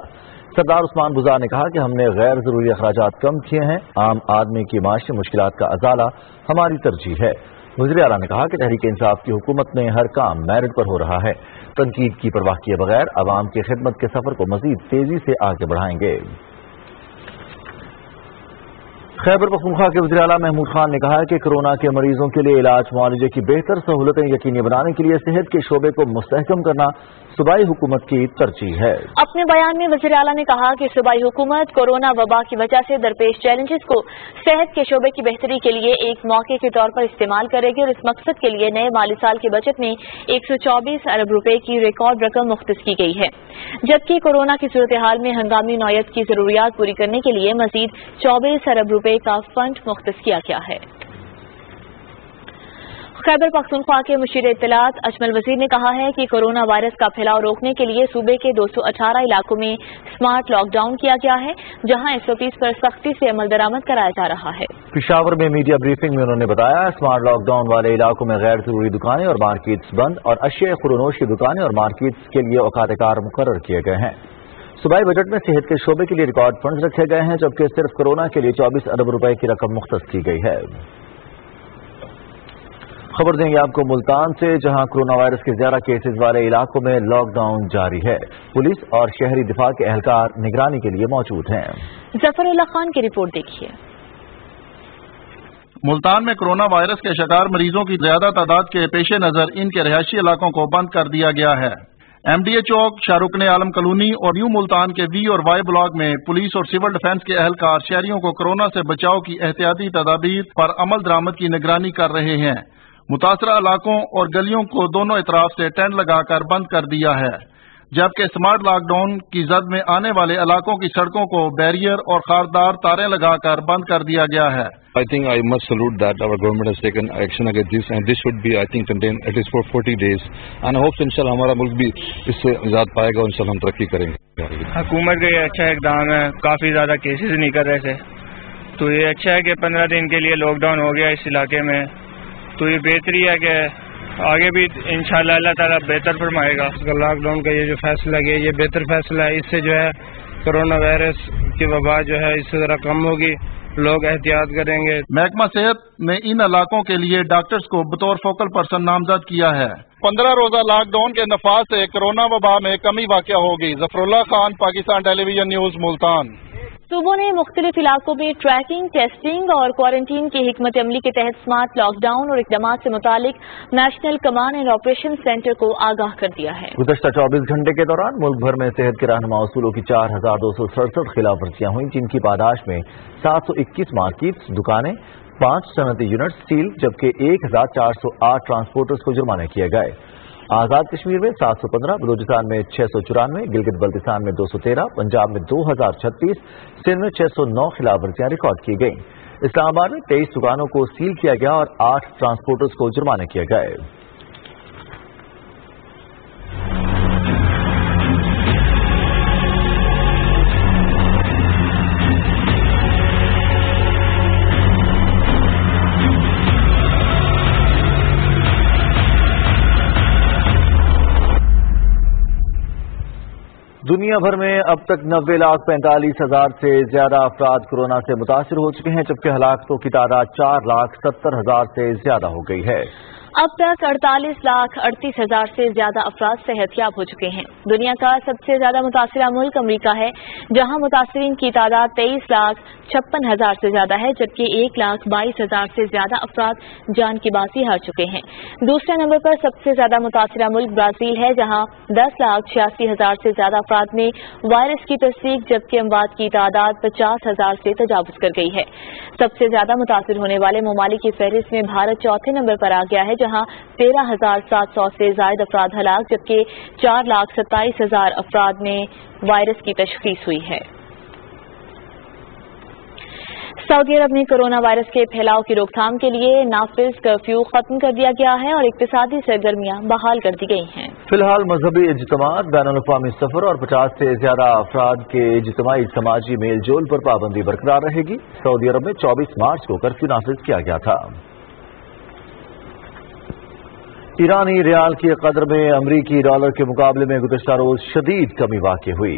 सरदार उस्मान बुज़दार ने कहा कि हमने गैर जरूरी अखराजात कम किए हैं। आम आदमी की माशी मुश्किलात का अजाला हमारी तरजीह है। वज़ीर आला ने कहा कि तहरीक इंसाफ की हुकूमत में हर काम मेरिट पर हो रहा है। तनकीद की परवाह किए बगैर अवाम की खिदमत के सफर को मजीद तेजी से आगे बढ़ाएंगे। खैबर पख्तूनख्वा के वज़ीर आला महमूद खान ने कहा है कि कोरोना के मरीजों के लिए इलाज मुआलजे की बेहतर सहूलतें यकीनी बनाने के लिए सेहत के शोबे को मुस्तहकम करना सूबाई हुकूमत की तरजीह है। अपने बयान में वज़ीर आला ने कहा कि सूबाई हुकूमत कोरोना वबा की वजह से दरपेश चैलेंजेस को सेहत के शोबे की बेहतरी के लिए एक मौके के तौर पर इस्तेमाल करेगी और इस मकसद के लिए नए माली साल के बजट में 124 अरब रुपए की रिकॉर्ड रकम मुख्तस की गई है, जबकि कोरोना की सूरत हाल में हंगामी नौयत की जरूरियात पूरी करने के लिए मजीद 24 अरब रुपए का फंड मुख्तस किया गया है। खैबर पख्तूनख्वा के मुशीर इत्तलात अजमल वजीर ने कहा है कि कोरोना वायरस का फैलाव रोकने के लिए सूबे के 218 इलाकों में स्मार्ट लॉकडाउन किया गया है, जहां SOPs पर सख्ती से अमल दरामद कराया जा रहा है। पिशावर में मीडिया ब्रीफिंग में उन्होंने बताया, स्मार्ट लॉकडाउन वाले इलाकों में गैर जरूरी दुकानें और मार्केट्स बंद और अशिया खुरनोश की दुकानें और मार्केट्स के लिए औकात कार मुकर्रर किए गए हैं। सूबाई बजट में सेहत के शोबे के लिए रिकॉर्ड फंड रखे गए हैं, जबकि सिर्फ कोरोना के लिए 24 अरब रुपए की रकम मुख्तस की गई है। खबर देंगे आपको मुल्तान से, जहां कोरोना वायरस के ज्यादा केसेस वाले इलाकों में लॉकडाउन जारी है। पुलिस और शहरी दिफा के एहलकार निगरानी के लिए मौजूद हैं। जफरुल्लाह खान की रिपोर्ट देखिए। मुल्तान में कोरोना वायरस के शिकार मरीजों की ज्यादा तादाद के पेश नजर इनके रिहायशी इलाकों को बंद कर दिया गया है। MDA चौक, शाहरुख आलम कॉलोनी और न्यू मुल्तान के V और Y ब्लॉक में पुलिस और सिविल डिफेंस के एहलकार शहरियों को कोरोना से बचाव की एहतियाती तदाबीर पर अमल दरामद की निगरानी कर रहे हैं। मुतासरा इलाकों और गलियों को दोनों इतराफ से टेंट लगाकर बंद कर दिया है, जबकि स्मार्ट लॉकडाउन की जद में आने वाले इलाकों की सड़कों को बैरियर और खारदार तारें लगाकर बंद कर दिया गया है। I think I must salute that our government has taken action against this, and this should be, I think, contained at least for 40 days. And I hope इंशाल्लाह हमारा मुल्क भी इससे निजात पाएगा और इंशाल्लाह हम तरक्की करेंगे। हुकूमत का ये अच्छा इक़दाम है, काफ़ी ज़्यादा केसेस नहीं कर रहे थे, तो ये अच्छा है कि 15 दिन के लिए लॉकडाउन हो गया इस इलाके में, तो ये बेहतरी है कि आगे भी इंशाल्लाह अल्लाह ताला बेहतर फरमाएगा। लॉकडाउन का ये जो फैसला है ये बेहतर फैसला है, इससे जो है कोरोना वायरस की वबा जो है इससे ज़रा कम होगी, लोग एहतियात करेंगे। महकमा सेहत ने इन इलाकों के लिए डॉक्टर्स को बतौर फोकल पर्सन नामजद किया है। 15 रोजा लॉकडाउन के नफाज से कोरोना वबा में कमी वाक़या होगी। Zafarullah Khan, Pakistan television news, Multan. सूबों ने मुख्तलिफ इलाकों में ट्रैकिंग, टेस्टिंग और क्वारंटीन की हिकमत अमली के तहत स्मार्ट लॉकडाउन और इक़दामात से मुतालिक national command and operation centre को आगाह कर दिया है। गुज़श्ता 24 घंटे के दौरान मुल्क भर में सेहत के रहनुमा उसूलों की 4267 खिलाफ वर्जियां हुई, जिनकी पादाश में 721 मार्केट्स, दुकानें, 5 सनती यूनिट सील, जबकि 1408 ट्रांसपोर्टर्स को जुर्माने किए गए। आजाद कश्मीर में 715, बलूचिस्तान में 694, गिलगित बल्तिस्तान में 213, पंजाब में 2036, सिंध में 609 खिलाफ वर्जियां रिकॉर्ड की गई। इस्लामाबाद में 23 दुकानों को सील किया गया और 8 ट्रांसपोर्टर्स को जुर्माने किए गए। दुनिया भर में अब तक 90,45,000 से ज्यादा अफराद कोरोना से मुतासिर हो चुके हैं, जबकि हलाकतों की तादाद 4,70,000 से ज्यादा हो गई है। अब तक 48,38,000 से ज्यादा अफराद सेहतयाब हो चुके हैं। दुनिया का सबसे ज्यादा मुतासिरा मुल्क अमरीका है, जहां मुतासिरीन की तादाद 23,56,000 से ज्यादा है, जबकि 1,22,000 से ज्यादा अफराद जान की बाजी हार चुके हैं। दूसरे नंबर पर सबसे ज्यादा मुतासिरा मुल्क ब्राजील है, जहां 10,86,000 से ज्यादा अफराद में वायरस की तस्दीक, जबकि अमवात की तादाद 50,000 से तजावुज कर गई है। सबसे ज्यादा मुतासिर होने वाले ममालिक की फहरिस्त में भारत चौथे नंबर पर आ गया है, जहां 13,700 से ज्यादा अफराद हलाक, जबकि 4,27,000 अफराद में वायरस की तशखीस हुई है। सऊदी अरब में कोरोना वायरस के फैलाव की रोकथाम के लिए नाफिज कर्फ्यू खत्म कर दिया गया है और इक्तिसादी सरगर्मियां बहाल कर दी गई हैं। फिलहाल मजहबी इज्तिमात, बैनुल-अक़वामी सफर और 50 से ज्यादा अफराद के इज्तिमाई समाजी मेल जोल पर पाबंदी बरकरार रहेगी। सऊदी अरब में 24 मार्च को कर्फ्यू नाफिज किया गया था। ईरानी रियाल की कदर में अमरीकी डॉलर के मुकाबले में गुज़श्ता रोज शदीद कमी वाक़ई हुई।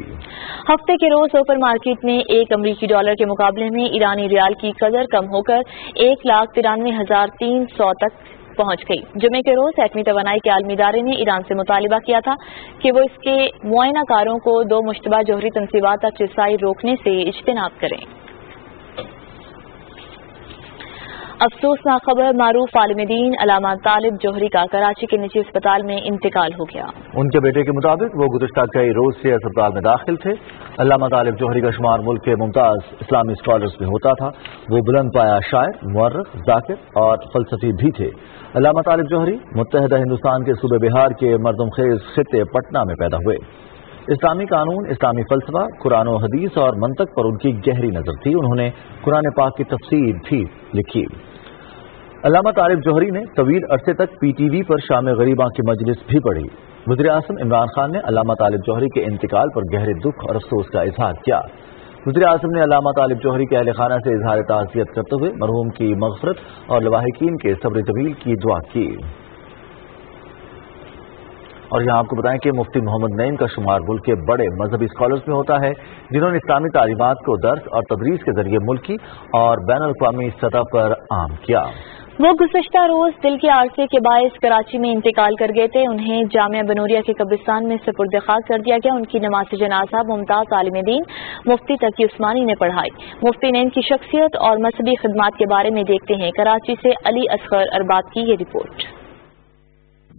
हफ्ते के रोज सुपर मार्केट में एक अमरीकी डॉलर के मुकाबले में ईरानी रियाल की कदर कम होकर 1,93,300 तक पहुंच गई। जुमे के रोज एटमी तवानाई के आलमी इदारे ने ईरान से मुतालिबा किया था कि वो इसके मुआयनाकारों को 2 मुश्तबा जोहरी तनसीबात तक रसाई रोकने से इज्तिनाब करें। अफसोसनाक खबर, मारूफ आलिम दीन अल्लामा तालिब जोहरी का कराची के निजी अस्पताल में इंतकाल हो गया। उनके बेटे के मुताबिक वो गुज़श्ता कई रोज से अस्पताल में दाखिल थे। अल्लामा तालिब जोहरी का शुमार मुल्क के मुमताज इस्लामी स्कॉलर्स में होता था। वो बुलंद पाया शायर, मुअर्रिख, जाकिर और फलसफी भी थे। अल्लामा तालिब जोहरी मुत्तहिदा हिंदुस्तान के सूबे बिहार के मरदमखेज खित्ते पटना में पैदा हुए। इस्लामी कानून, इस्लामी फलसफा, कुरान और हदीस और मंतक पर उनकी गहरी नजर थी। उन्होंने कुरान पाक की तफसीर भी लिखी। अल्लामा तालिब जोहरी ने तवील अरसे तक PTV पर शाम गरीबा की मजलिस भी पढ़ी। वज़ीर आज़म इमरान खान ने अल्लामा तालिब जोहरी के इंतकाल पर गहरे दुख और अफसोस का इजहार किया। वज़ीर आज़म ने अल्लामा तालिब जोहरी के अहले खाना से इजहार ताज़ियत करते हुए मरहूम की मग़फ़िरत और लवाहिकीन के सब्र तवील की दुआ की। और यहाँ आपको बताएं कि मुफ्ती मोहम्मद नईम का शुमार मुल्क के बड़े मजहबी स्कॉलर्स में होता है, जिन्होंने इस्लामी तालीमात को दर्स और तदरीस के जरिए मुल्की और बैनुल-अक़वामी सतह पर आम किया। वो गुज़श्ता रोज दिल के आरसे के बायस कराची में इंतकाल कर गए थे। उन्हें जामिया बनोरिया के कब्रिस्तान में सुपुर्द खाक कर दिया गया। उनकी नमाज जनाजा मुमताज आलिम दीन मुफ्ती तकी उस्मानी ने पढ़ाई। मुफ्ती नईम की शख्सियत और मजहबी खिदमात के बारे में देखते हैं कराची से अली असगर अरबाद की ये रिपोर्ट।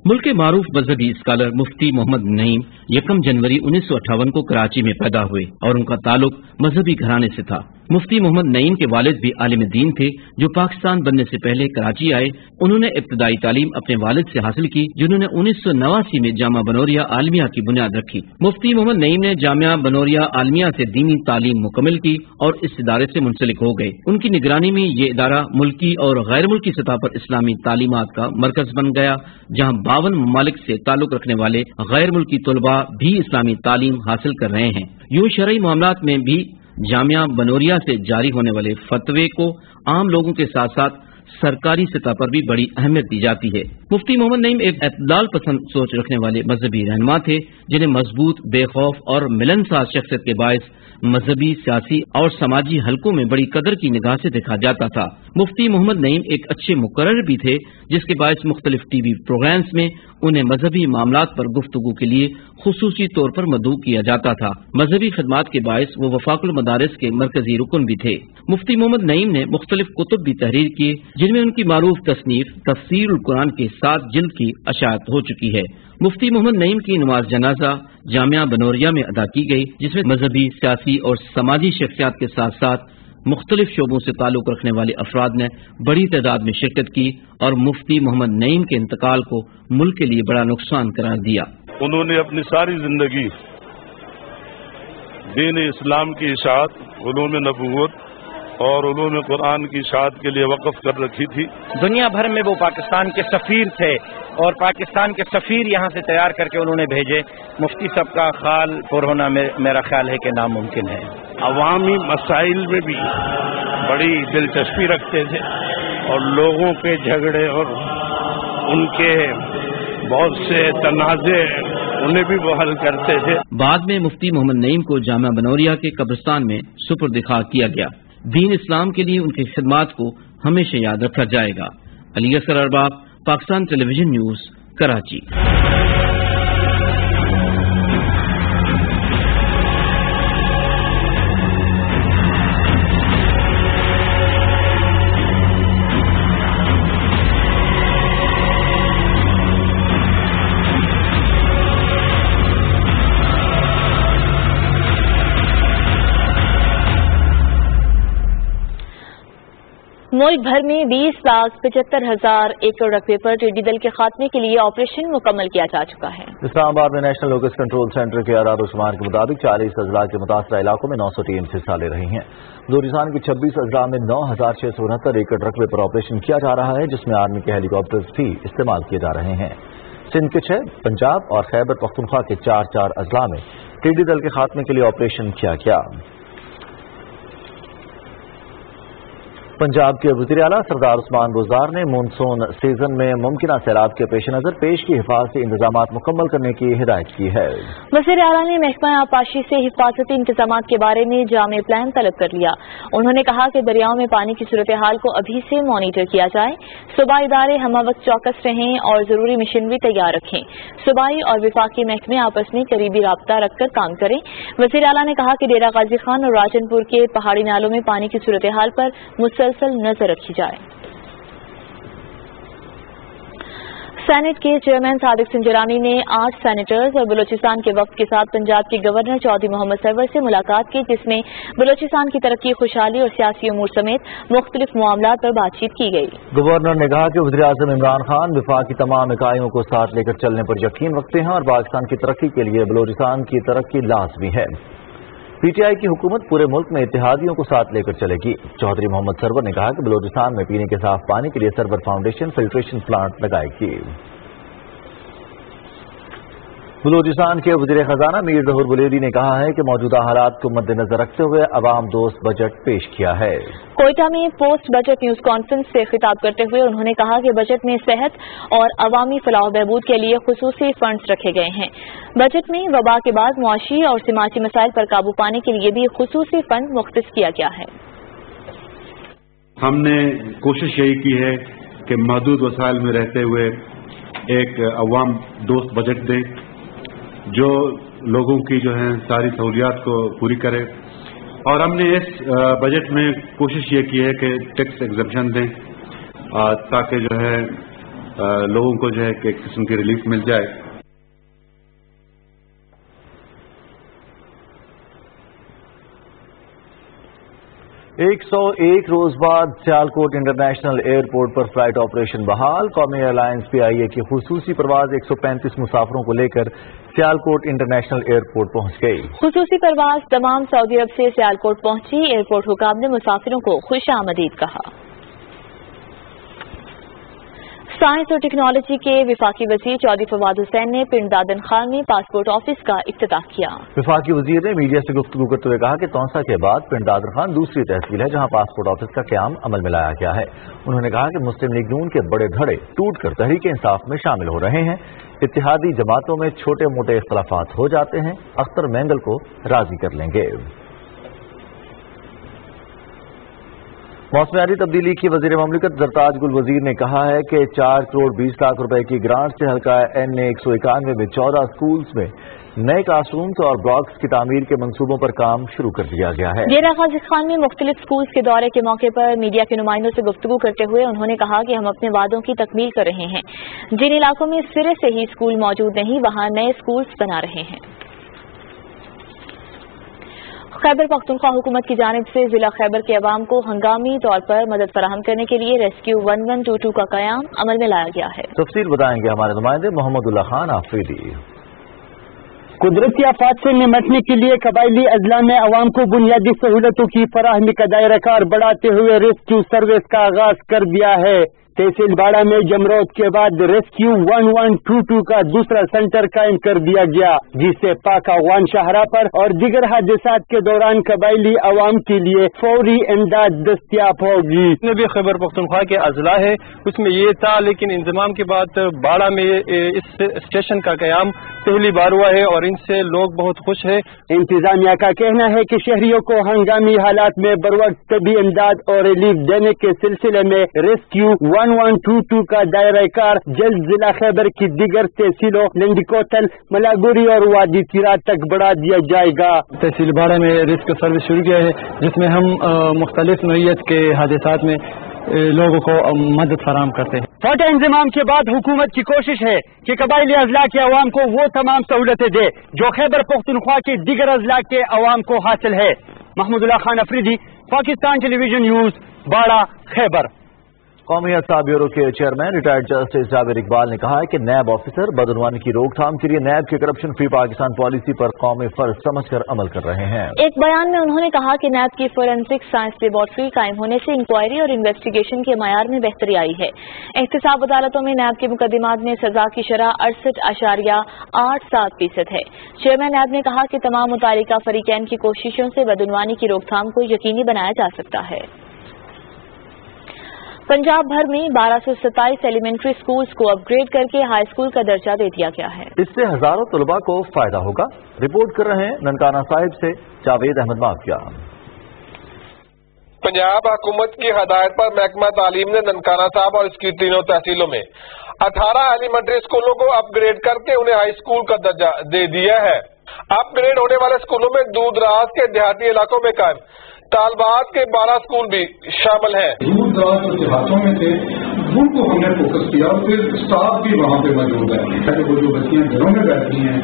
मुल्क के मारूफ मजहबी स्कॉलर मुफ्ती मोहम्मद नईम 1 जनवरी 1958 को कराची में पैदा हुए और उनका ताल्लुक मजहबी घराने से था। मुफ्ती मोहम्मद नईम के वालिद भी आलिम दीन थे, जो पाकिस्तान बनने से पहले कराची आए। उन्होंने इब्तदाई तालीम अपने वालिद से हासिल की, जिन्होंने 1989 में जामा बनोरिया आलमिया की बुनियाद रखी। मुफ्ती मोहम्मद नईम ने जामिया बनोरिया आलमिया से दीनी तालीम मुकम्मल की और इस इदारे से मुंसलिक हो गए। उनकी निगरानी में ये इदारा मुल्की और गैर मुल्की सतह पर इस्लामी तालीमात का मरकज बन गया, जहाँ 52 ममालिक से ताल्लुक रखने वाले गैर मुल्की तलबा भी इस्लामी तालीम हासिल कर रहे हैं। यूं शरई मामलात में भी जामिया बनोरिया से जारी होने वाले फतवे को आम लोगों के साथ साथ सरकारी सतह पर भी बड़ी अहमियत दी जाती है। मुफ्ती मोहम्मद नईम एक एतदाल पसंद सोच रखने वाले मजहबी रहनुमा थे, जिन्हें मजबूत, बेखौफ और मिलनसार शख्सियत के बायस मजहबी, सियासी और समाजी हलकों में बड़ी कदर की निगाह से देखा जाता था। मुफ्ती मोहम्मद नईम एक अच्छे मुकर्रर भी थे, जिसके बायस मुख्तलिफ टीवी प्रोग्राम्स में उन्हें मजहबी मामलात पर गुफ्तगू के लिए खुसूसी तौर पर मदऊ किया जाता था। मजहबी खिदमात के बायस वो वफाकुल मदारिस के मरकजी रुकन भी थे। मुफ्ती मोहम्मद नईम ने मुख्तलिफ कुतुब भी तहरीर किए, जिनमें उनकी मारूफ तसनीफ तफसीरुल कुरान के 7 जिल्द की अशात हो चुकी है। मुफ्ती मोहम्मद नईम की नमाज जनाजा जामिया बनोरिया में अदा की गई, जिसमें मजहबी, सियासी और समाजी शख्सियात के साथ साथ मुख्तलिफ शोबों से ताल्लुक रखने वाले अफराद ने बड़ी तादाद में शिरकत की और मुफ्ती मोहम्मद नईम के इंतकाल को मुल्क के लिए बड़ा नुकसान करार दिया। उन्होंने अपनी सारी जिंदगी दीन इस्लाम की इशाअत, उलूम नबूवत और उलूम कुरान की इशाअत के लिए वक़फ़ कर रखी थी। दुनिया भर में वो पाकिस्तान के सफ़ीर थे और पाकिस्तान के सफ़ीर यहाँ से तैयार करके उन्होंने भेजे। मुफ्ती साहब का खाल पुर होना मेरा ख्याल है कि नामुमकिन है। अवामी मसाइल में भी बड़ी दिलचस्पी रखते थे और लोगों के झगड़े और उनके बहुत से तनाज़े उन्हें भी वो हल करते थे। बाद में मुफ्ती मोहम्मद नईम को जामिया बनोरिया के कब्रिस्तान में सुपुर्द खाक किया गया। दीन इस्लाम के लिए उनकी खिदमात को हमेशा याद रखा जाएगा। Ali Asghar Arbab, Pakistan television news, Karachi. मुल्क भर में 20,75,000 एकड़ रकबे पर टिड्डी दल के खात्मे के लिए ऑपरेशन मुकम्मल किया जा चुका है। इस्लामाबाद में नेशनल लोकस कंट्रोल सेंटर के आदाद शुमार के मुताबिक 40 अजला के मुतासरा इलाकों में 900 टीम्स हिस्सा ले रही हैं। बलूचिस्तान की 26 अजला में 9,669 एकड़ रकबे पर ऑपरेशन किया जा रहा है, जिसमें आर्मी के हेलीकॉप्टर्स भी इस्तेमाल किए जा रहे हैं। सिंध के 6, पंजाब और खैबर पख्तूनख्वा के 4 अजला में टिड्डी दल के खात्मे के लिए ऑपरेशन किया गया। पंजाब के वज़ीर आला सरदार उस्मान बुज़दार ने मानसून सीजन में मुमकिन सैलाब के पेश नज़र पेश की हिफाजती इंतजाम मुकम्मल करने की हिदायत की है। वज़ीर आला ने महकमा आबपाशी से हिफाजती इंतजाम के बारे में जामे प्लान तलब कर लिया। उन्होंने कहा कि दरियाओं में पानी की सूरत हाल को अभी से मॉनिटर किया जाए। सूबाई इदारे हमा वक्त चौकस रहें और जरूरी मशीनरी तैयार रखें। सूबाई और विफाकी महकमे आपस में करीबी राब्ता रखकर काम करें। वज़ीर आला ने कहा कि डेरा गाजी खान और राजनपुर के पहाड़ी नालों में पानी की सूरत हाल पर मुसलसल नजर रखी जाए। सेनेट के चेयरमैन सादिक सिंजरानी ने 8 सेनेटर्स और बलूचिस्तान के वफ्द के साथ पंजाब के गवर्नर चौधरी मोहम्मद सरवर से मुलाकात की, जिसमें बलूचिस्तान की तरक्की, खुशहाली और सियासी उमूर समेत मुख्तलिफ मामलात पर बातचीत की गई। गवर्नर ने कहा कि वज़ीर आज़म इमरान खान विफाक की तमाम इकाइयों को साथ लेकर चलने पर यकीन रखते हैं और पाकिस्तान की तरक्की के लिए बलूचिस्तान की तरक्की लाजमी है। पीटीआई की हुकूमत पूरे मुल्क में इत्तेहादियों को साथ लेकर चलेगी। चौधरी मोहम्मद सरवर ने कहा कि बलूचिस्तान में पीने के साफ पानी के लिए सरवर फाउंडेशन फिल्ट्रेशन प्लांट लगाएगी। बलूचिस्तान के वज़ीर खजाना मीर ज़हूर बुलेदी ने कहा है कि मौजूदा हालात को मद्देनजर रखते हुए अवाम दोस्त बजट पेश किया है। कोयटा में पोस्ट बजट न्यूज कॉन्फ्रेंस से खिताब करते हुए उन्होंने कहा कि बजट में सेहत और अवामी फलाह बहबूद के लिए खुसूसी फंड्स रखे गए हैं। बजट में वबा के बाद मुआशी और समाजी मसाइल पर काबू पाने के लिए भी खुसूसी फंड मुख्तस किया गया है। हमने कोशिश यही की है कि महदूद वसाइल में रहते हुए एक अवाम दोस्त बजट दें जो लोगों की जो है सारी सहूलियात को पूरी करे, और हमने इस बजट में कोशिश ये की है कि टैक्स एग्जम्पशन दें ताकि जो है लोगों को जो है एक किस्म की रिलीफ मिल जाए। एक 101 रोज बाद सियालकोट इंटरनेशनल एयरपोर्ट पर फ्लाइट ऑपरेशन बहाल। कौमी एयरलाइंस पीआईए की खुसूसी परवाज 135 मुसाफिरों को लेकर सियालकोट इंटरनेशनल एयरपोर्ट पहुंच गई। खुसूसी परवाज तमाम सऊदी अरब से सियालकोट पहुंची। एयरपोर्ट हुकाम ने मुसाफिरों को खुश आमदीद कहा। साइंस और टेक्नोलॉजी के विफाकी वजीर चौधरी फवाद हुसैन ने पिंड दादन खान में पासपोर्ट ऑफिस का इफ्तिताह किया। विफाकी वजीर ने मीडिया से गुफ्तगू करते हुए कहा कि तौसा के बाद पिंड दादन खान दूसरी तहसील है जहां पासपोर्ट ऑफिस का क्याम अमल में लाया गया है। उन्होंने कहा कि मुस्लिम लीग नून के बड़े धड़े टूटकर तहरीक इंसाफ में शामिल हो रहे हैं। इत्तेहादी जमातों में छोटे मोटे इख्तलाफात हो जाते हैं, अख्तर मैंगल को राजी कर लेंगे। मौसमियाती तब्दीली की वजीर ममलिकत जरताज गुल वजीर ने कहा है कि 4 करोड़ 20 लाख रुपए की ग्रांट से हल्का NA 191 में 14 स्कूल्स में नए क्लासरूम्स और ब्लॉक्स की तामीर के मंसूबों पर काम शुरू कर दिया गया है। डेरा गाजी खान में मुख्तलिफ स्कूल्स के दौरे के मौके पर मीडिया के नुमाइंदों से गुफ्तगू करते हुए उन्होंने कहा कि हम अपने वादों की तकमील कर रहे हैं। जिन इलाकों में सिरे से ही स्कूल मौजूद नहीं वहां नए स्कूल्स बना रहे हैं। खैबर पख्तूनख्वा हुकूमत की जानिब से जिला खैबर के अवाम को हंगामी तौर पर मदद फराहम करने के लिए रेस्क्यू 1122 का कयाम अमल में लाया गया है। तफसील बताएंगे हमारे नुमाइंदे मोहम्मदुल्लाह खान आफरीदी। कुदरती आफात से निमटने के लिए कबायली अजला में अवाम को बुनियादी सहूलतों की फराहमी का दायरा कार बढ़ाते हुए रेस्क्यू सर्विस का आगाज कर दिया है। तहसील बाड़ा में जमरोद के बाद रेस्क्यू 1122 का दूसरा सेंटर कायम कर दिया गया, जिससे पाक अफगान शाहरा पर और दीगर हादसात के दौरान कबायली अवाम के लिए फौरी इमदाद दस्तियाब होगी। जितने भी खैबर पख्तूनख्वा के अजला है उसमें ये था, लेकिन इंतजाम के बाद बाड़ा में इस स्टेशन का कयाम पहली बार हुआ है और इनसे लोग बहुत खुश हैं। इंतजामिया का कहना है कि शहरियों को हंगामी हालात में बरवक्त तबी इमदाद और रिलीफ देने के सिलसिले में रेस्क्यू 1122 का दायरा कार जल्द जिला खैबर की दीगर तहसीलों लंडकोतल, मलागुरी और वादी तिरात तक बढ़ा दिया जाएगा। तहसील बाड़ा में रेस्क्यू सर्विस शुरू किया है, जिसमें हम मुख्तलिफ नौइयत के हादसात में लोगों को मदद फराहम करते हैं। फौटे इंतजाम के बाद हुकूमत की कोशिश है कि कबायली अजला के अवाम को वो तमाम सहूलतें दे जो खैबर पख्तूनख्वा के दीगर अजला के अवाम को हासिल है। महमूदुल्लाह खान अफरीदी, पाकिस्तान टेलीविजन न्यूज, बाड़ा, खैबर। कौमी अफसार ब्यूरो के chairman retired justice Javed Iqbal ने कहा है कि नैब ऑफिसर बदعنوانی की रोकथाम के लिए नैब के करप्शन फ्री पाकिस्तान पॉलिसी पर कौमी फर्ज समझकर अमल कर रहे हैं। एक बयान में उन्होंने कहा कि नैब की फोरेंसिक साइंस लेबॉर्ट्री कायम होने से इंक्वायरी और इन्वेस्टिगेशन के मयार में बेहतरी आई है। एहतसाब अदालतों में नैब के मुकदमात में सजा की शरह 68.87% है। चेयरमैन नैब ने कहा कि तमाम मुतालिका फरीकैन की कोशिशों से बदعنوانی की रोकथाम को यकीनी बनाया जा सकता है। पंजाब भर में 1227 एलिमेंट्री स्कूल्स को अपग्रेड करके हाई स्कूल का दर्जा दे दिया गया है। इससे हजारों तलबा को फायदा होगा। रिपोर्ट कर रहे हैं ननकाना साहिब से जावेद अहमद माफिया। पंजाब हुकूमत की हदायत पर महकमा तालीम ने ननकाना साहब और इसकी तीनों तहसीलों में 18 एलिमेंट्री स्कूलों को अपग्रेड करके उन्हें हाई स्कूल का दर्जा दे दिया है। अपग्रेड होने वाले स्कूलों में दूर दराज के देहाती इलाकों में कायम तालबात के 12 स्कूल भी शामिल हैं। दूर दराज जो देहातों में थे उनको हमने फोकस किया और फिर स्टाफ भी वहाँ पे मौजूद है। वो जो बच्चियाँ घरों में बैठी हैं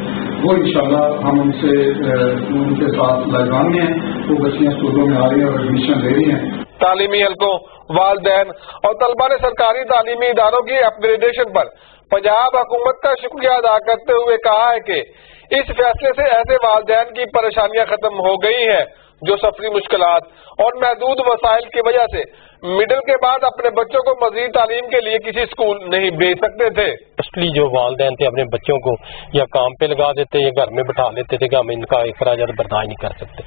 वो इंशाल्लाह हम उनके साथ लगाएंगे हैं। वो बच्चियाँ स्कूलों में आ रही हैं और एडमिशन ले रही हैं। तालीमी हलकों, वालदैन और तलबा ने सरकारी तालीमी इदारों की अपग्रेडेशन पर पंजाब हुकूमत का शुक्रिया अदा करते हुए कहा है कि इस फैसले से ऐसे वालदैन की परेशानियां खत्म हो गई हैं जो सफरी मुश्किलात और महदूद वसाइल की वजह से मिडिल के बाद अपने बच्चों को मजीद तालीम के लिए किसी स्कूल नहीं भेज सकते थे। असली जो वालदैन थे अपने बच्चों को या काम पे लगा देते या घर में बिठा लेते थे कि हम इनका इखराज बर्दाश्त नहीं कर सकते,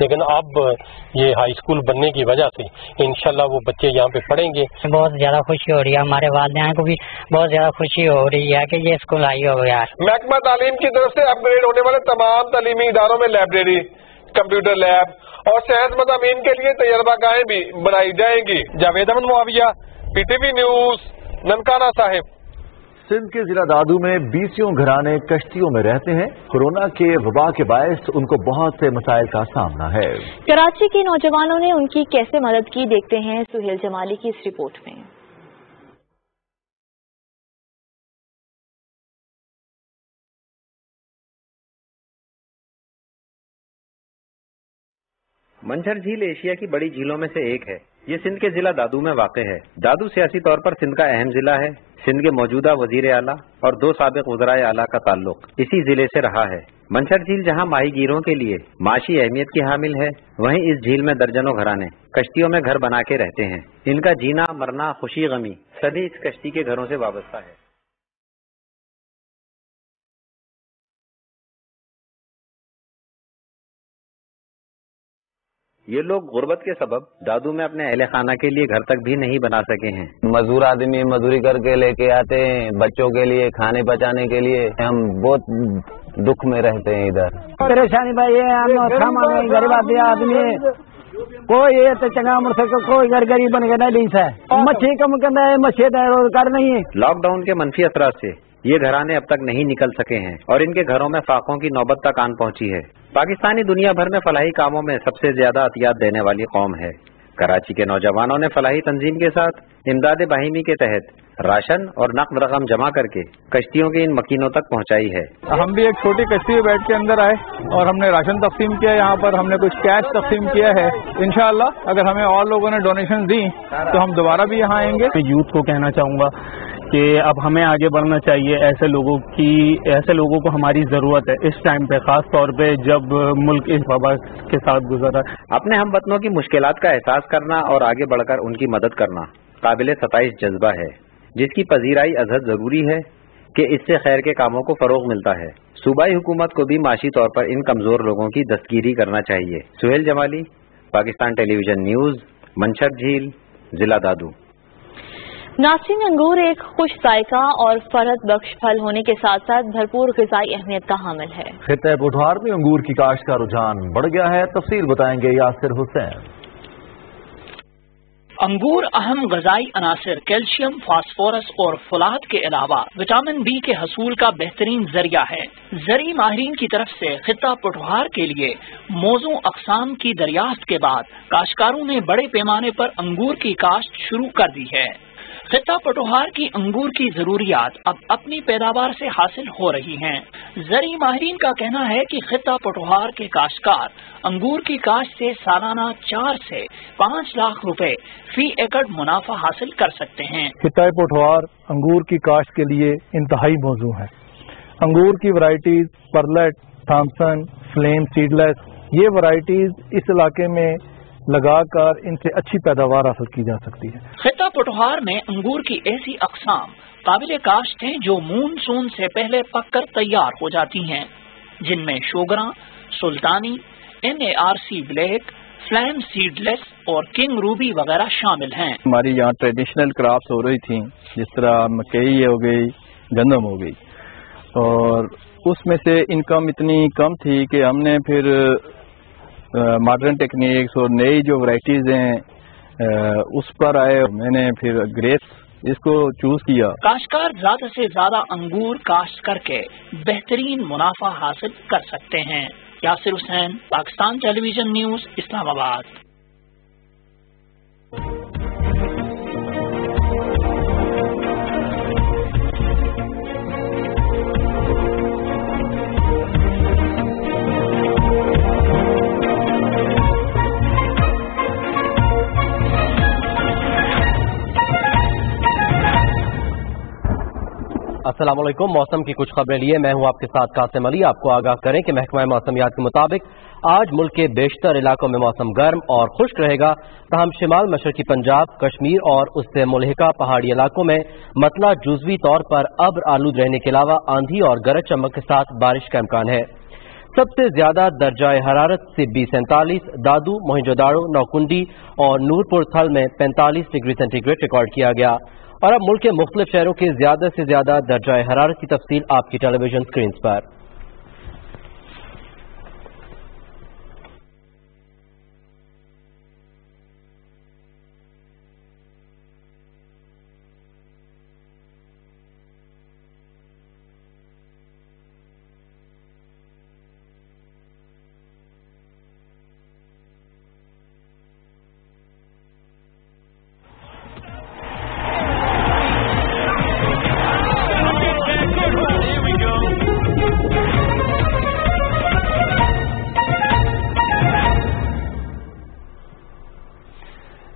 लेकिन अब ये हाई स्कूल बनने की वजह से इंशाल्लाह वो बच्चे यहाँ पे पढ़ेंगे। बहुत ज्यादा खुशी हो रही है, हमारे वालदैन को भी बहुत ज्यादा खुशी हो रही है कि ये स्कूल आई हो गया। महकमा तालीम की तरफ से अपग्रेड होने वाले तमाम तालीमी इदारों में लाइब्रेरी, कंप्यूटर लैब और सेहत मज़ामीन के लिए तजर्बागाहें भी बनाई जाएंगी। Javed Ahmed Muawiya, PTV news, Nankana Sahib. सिंध के जिला दादू में 20 घराने कश्तियों में रहते हैं। कोरोना के वबा के बायस उनको बहुत से मसाइल का सामना है। कराची के नौजवानों ने उनकी कैसे मदद की, देखते हैं सुहेल जमाली की इस रिपोर्ट में। मंझर झील एशिया की बड़ी झीलों में से एक है। ये सिंध के जिला दादू में वाक़ है। दादू सियासी तौर पर सिंध का अहम जिला है। सिंध के मौजूदा वजीर आला और 2 साबिक वज़राए आला का ताल्लुक इसी जिले से रहा है। मंझर झील जहां माहीगीरों के लिए माशी अहमियत की हामिल है, वहीं इस झील में दर्जनों घराने कश्तियों में घर बना के रहते हैं। इनका जीना मरना, खुशी गमी सभी इस कश्ती के घरों से वाबस्ता है। ये लोग गुर्बत के सबब दादू में अपने अहले खाना के लिए घर तक भी नहीं बना सके हैं। मजदूर आदमी मजदूरी करके लेके आते हैं बच्चों के लिए खाने पचाने के लिए। हम बहुत दुख में रहते हैं इधर। परेशानी भाई ये गरीब आदमी कोई ये तो चंगा मुड़ सके, कोई घर गरीब बन के नहीं है। मच्छी कम करना है, मच्छी रोजगार नहीं है। लॉकडाउन के मनफी असरात से ये घराने अब तक नहीं निकल सके हैं और इनके घरों में फाकों की नौबत तक आन पहुंची है। पाकिस्तानी दुनिया भर में फलाही कामों में सबसे ज्यादा अतियात देने वाली कौम है। कराची के नौजवानों ने फलाही तंजीम के साथ इमदाद बाहिमी के तहत राशन और नकद रकम जमा करके कश्तियों की इन मकीनों तक पहुंचाई है। हम भी एक छोटी कश्ती में बैठ के अंदर आए और हमने राशन तकसीम किया। यहाँ पर हमने कुछ कैश तकसीम किया है। इंशाअल्लाह अगर हमें और लोगों ने डोनेशन दी तो हम दोबारा भी यहाँ आएंगे। मैं यूथ को कहना चाहूँगा कि अब हमें आगे बढ़ना चाहिए। ऐसे लोगों को हमारी जरूरत है इस टाइम पे, खास तौर पे जब मुल्क इस वबा के साथ गुजरा। अपने हम वतनों की मुश्किलात का एहसास करना और आगे बढ़कर उनकी मदद करना काबिल सताइश जज्बा है, जिसकी पजीराई अजहद जरूरी है कि इससे खैर के कामों को फरोग मिलता है। सूबाई हुकूमत को भी माशी तौर पर इन कमजोर लोगों की दस्तगीरी करना चाहिए। सुहेल जमाली, पाकिस्तान टेलीविजन न्यूज, मंछर झील, जिला दादू। नासिन अंगूर एक खुश जायका और फरहत बख्श फल होने के साथ साथ भरपूर ग़िज़ाई अहमियत का हामिल है। खित्ते पोठवार में अंगूर की काश्त का रुझान बढ़ गया है। तफसील बताएंगे यासिर हुसैन। अंगूर अहम ग़िज़ाई अनासर कैल्शियम, फास्फोरस और फुलाद के अलावा विटामिन बी के हसूल का बेहतरीन जरिया है। ज़री माहिरीन की तरफ से खित्ता पोठवार के लिए मौजू अक़साम की दरियाफ्त के बाद काश्तकारों ने बड़े पैमाने पर अंगूर की काश्त शुरू कर दी है। खित्ता पोठवार की अंगूर की जरूरियात अब अपनी पैदावार से हासिल हो रही हैं। ज़री माहिरीन का कहना है कि खित्ता पोठवार के काश्तकार अंगूर की काश्त से सालाना 4 से 5 लाख रुपए फी एकड़ मुनाफा हासिल कर सकते हैं। खित्ता पोठवार अंगूर की काश्त के लिए इंतहाई मौजू है। अंगूर की वैरायटीज परलेट, थॉमसन, फ्लेम, सीडलेस, ये वैरायटीज इस इलाके में लगाकर इनसे अच्छी पैदावार हासिल की जा सकती है। खित्ता पोठवार में अंगूर की ऐसी अक़साम काबिल काश्त हैं जो मूनसून से पहले पककर तैयार हो जाती हैं, जिनमें शोगरा, सुल्तानी, NARC ब्लैक, फ्लैम सीडलेस और किंग रूबी वगैरह शामिल हैं। हमारी यहाँ ट्रेडिशनल क्रॉप्स हो रही थी, जिस तरह मकई हो गई, गंदम हो गई, और उसमें से इनकम इतनी कम थी कि हमने फिर मॉडर्न टेक्निक्स और नई जो वैरायटीज हैं उस पर आए। मैंने फिर ग्रेप्स इसको चूज किया। काश्तकार ज्यादा से ज्यादा अंगूर काश्त करके बेहतरीन मुनाफा हासिल कर सकते हैं। Yasir Hussain, Pakistan television news, Islamabad. अस्सलाम वालेकुम। मौसम की कुछ खबरें लिए मैं हूं आपके साथ कासिम अली। आपको आगाह करें कि महकमा मौसमियात के मुताबिक आज मुल्क के बेशतर इलाकों में मौसम गर्म और खुश्क रहेगा, तहम शिमाल मशरकी पंजाब, कश्मीर और उससे मुल्हिका पहाड़ी इलाकों में मतला जुज़वी तौर पर अब्र आलूद रहने के अलावा आंधी और गरज चमक के साथ बारिश का इम्कान है। सबसे ज्यादा दर्जाए हरारत सिब्बी 47, दादू, मोहिंजोदाड़ो, नौकुंडी और नूरपुर थल में 45 डिग्री सेंटीग्रेड रिकॉर्ड किया गया। और अब मुल्क के मुख्तलिफ शहरों के ज्यादा से ज्यादा दर्जाए हरारत की तफसील आपकी टेलीविजन स्क्रीन पर।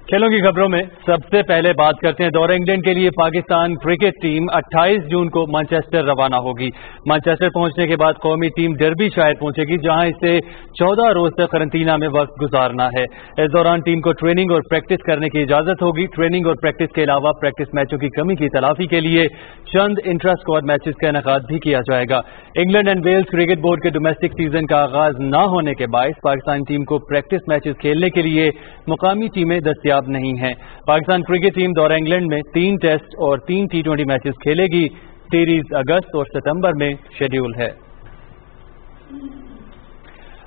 खेलों की खबरों में सबसे पहले बात करते हैं दौरे इंग्लैंड के लिए पाकिस्तान क्रिकेट टीम 28 जून को मैनचेस्टर रवाना होगी। मैनचेस्टर पहुंचने के बाद कौमी टीम डर्बी शायर पहुंचेगी, जहां इसे 14 रोज तक करंटीना में वक्त गुजारना है। इस दौरान टीम को ट्रेनिंग और प्रैक्टिस करने की इजाजत होगी। ट्रेनिंग और प्रैक्टिस के अलावा प्रैक्टिस मैचों की कमी की तलाफी के लिए चंद इंट्रा स्क्वाड मैचेस का इनेकाद भी किया जाएगा। England and Wales cricket board के डोमेस्टिक सीजन का आगाज न होने के बायस पाकिस्तान टीम को प्रैक्टिस मैचेस खेलने के लिए मुकामी टीमें दस्तियाब नहीं है। पाकिस्तान क्रिकेट टीम दौरा इंग्लैंड में 3 टेस्ट और 3 T20 मैचेस खेलेगी। सीरीज अगस्त और सितंबर में शेड्यूल है।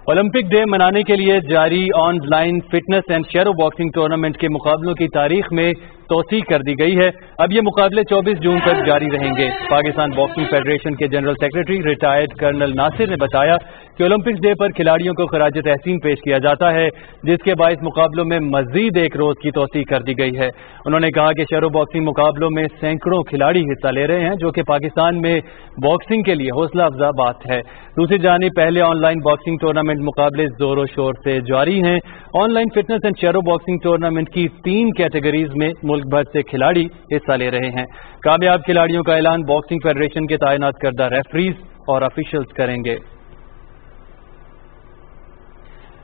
ओलंपिक डे मनाने के लिए जारी online fitness and shadow boxing tournament के मुकाबलों की तारीख में तोसी कर दी गई है। अब ये मुकाबले 24 जून तक जारी रहेंगे। पाकिस्तान बॉक्सिंग फेडरेशन के general secretary retired colonel Nasir ने बताया कि ओलंपिक्स डे पर खिलाड़ियों को खराज तहसीन पेश किया जाता है, जिसके बायस मुकाबलों में मजीद एक रोज की तोसी कर दी गई है। उन्होंने कहा कि शैरो बॉक्सिंग मुकाबलों में सैकड़ों खिलाड़ी हिस्सा ले रहे हैं, जो कि पाकिस्तान में बॉक्सिंग के लिए हौसला अफजा बात है। दूसरी जानिब पहले ऑनलाइन बॉक्सिंग टूर्नामेंट मुकाबले जोरों शोर से जारी हैं। Online fitness and shadow boxing tournament की 3 कैटेगरीज में मुल्क भर से खिलाड़ी हिस्सा ले रहे हैं। कामयाब खिलाड़ियों का ऐलान बॉक्सिंग फेडरेशन के तैनात करदा रेफरीज और ऑफिशियल्स करेंगे।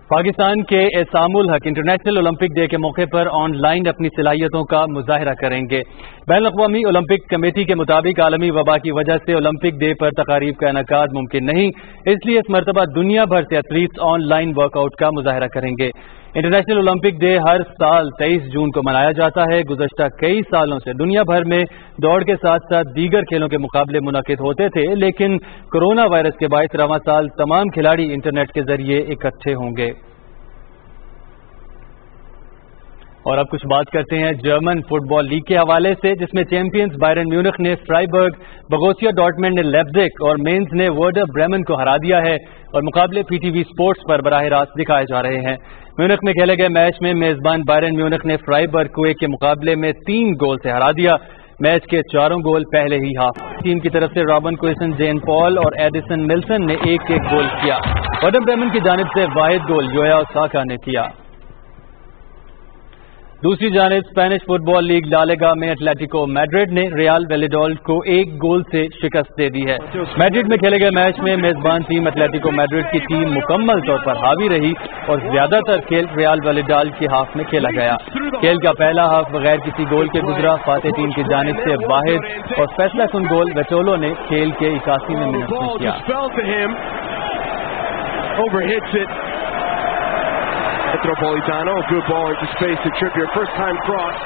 पाकिस्तान के एसामुल हक इंटरनेशनल ओलंपिक डे के मौके पर ऑनलाइन अपनी सलाहियतों का मुजाहिरा करेंगे। बैनुल अक़वामी ओलंपिक कमेटी के मुताबिक आलमी वबा की वजह से ओलंपिक डे पर तकारीब का इनेकाद मुमकिन नहीं, इसलिए इस मरतबा दुनिया भर से एथलीट्स ऑनलाइन वर्कआउट का मुजाहिरा करेंगे। इंटरनेशनल ओलंपिक डे हर साल 23 जून को मनाया जाता है। गुज़श्ता कई सालों से दुनिया भर में दौड़ के साथ साथ दीगर खेलों के मुकाबले मुनक़िद होते थे, लेकिन कोरोना वायरस के बायस रवां साल तमाम खिलाड़ी इंटरनेट के जरिए इकट्ठे होंगे। और अब कुछ बात करते हैं जर्मन फुटबॉल लीग के हवाले से, जिसमें चैंपियंस बायरन म्यूनिख ने फ्राइबर्ग, बोरुसिया डॉर्टमुंड ने लेप्जिग और मेंस ने वर्डर ब्रेमन को हरा दिया है और मुकाबले पीटीवी स्पोर्ट्स पर बराह रास्त दिखाए जा रहे हैं। म्यूनिख में खेले गए मैच में मेजबान बायरन म्यूनिख ने फ्राइबर्ग को 1 के मुकाबले में 3 गोल से हरा दिया। मैच के 4 गोल पहले ही हाफ टीम की तरफ से रॉबन क्विसन, जेन पॉल और एडिसन मिल्सन ने 1-1 गोल किया। वर्डर ब्रेमन की जानिब से वाहिद गोल जोया ओसाका ने किया। दूसरी जानिब Spanish football league La Liga में एटलेटिको मैड्रिड ने रियल वैलेडोलिड को 1 गोल से शिकस्त दे दी है। मैड्रिड में खेले गए मैच में मेजबान टीम एटलेटिको मैड्रिड की टीम मुकम्मल तौर पर हावी रही और ज्यादातर खेल रियल वैलेडोलिड के हाफ में खेला गया। खेल का पहला हाफ बगैर किसी गोल के गुजरा। फातेह टीम की जानिब से वाहिद और फैसला कुन गोल वेटोलो ने खेल के 81वें मिनट में किया। Metropolitano, a good ball into space to Trippier, first time cross.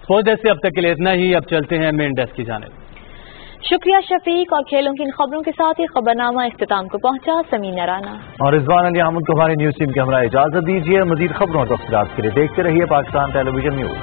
Sports desk से अब तक के लिए इतना ही। अब चलते हैं मेन डेस्क की जानिब। शुक्रिया शफीक। और खेलों की इन खबरों के साथ ही खबरनामा इख्तिताम को पहुंचा। समीना राना और रिजवान अली अहमद को हमारी न्यूज टीम के हमरा इजाजत दीजिए। मजीद खबरों और तफसीलात के लिए देखते रहिए Pakistan television news.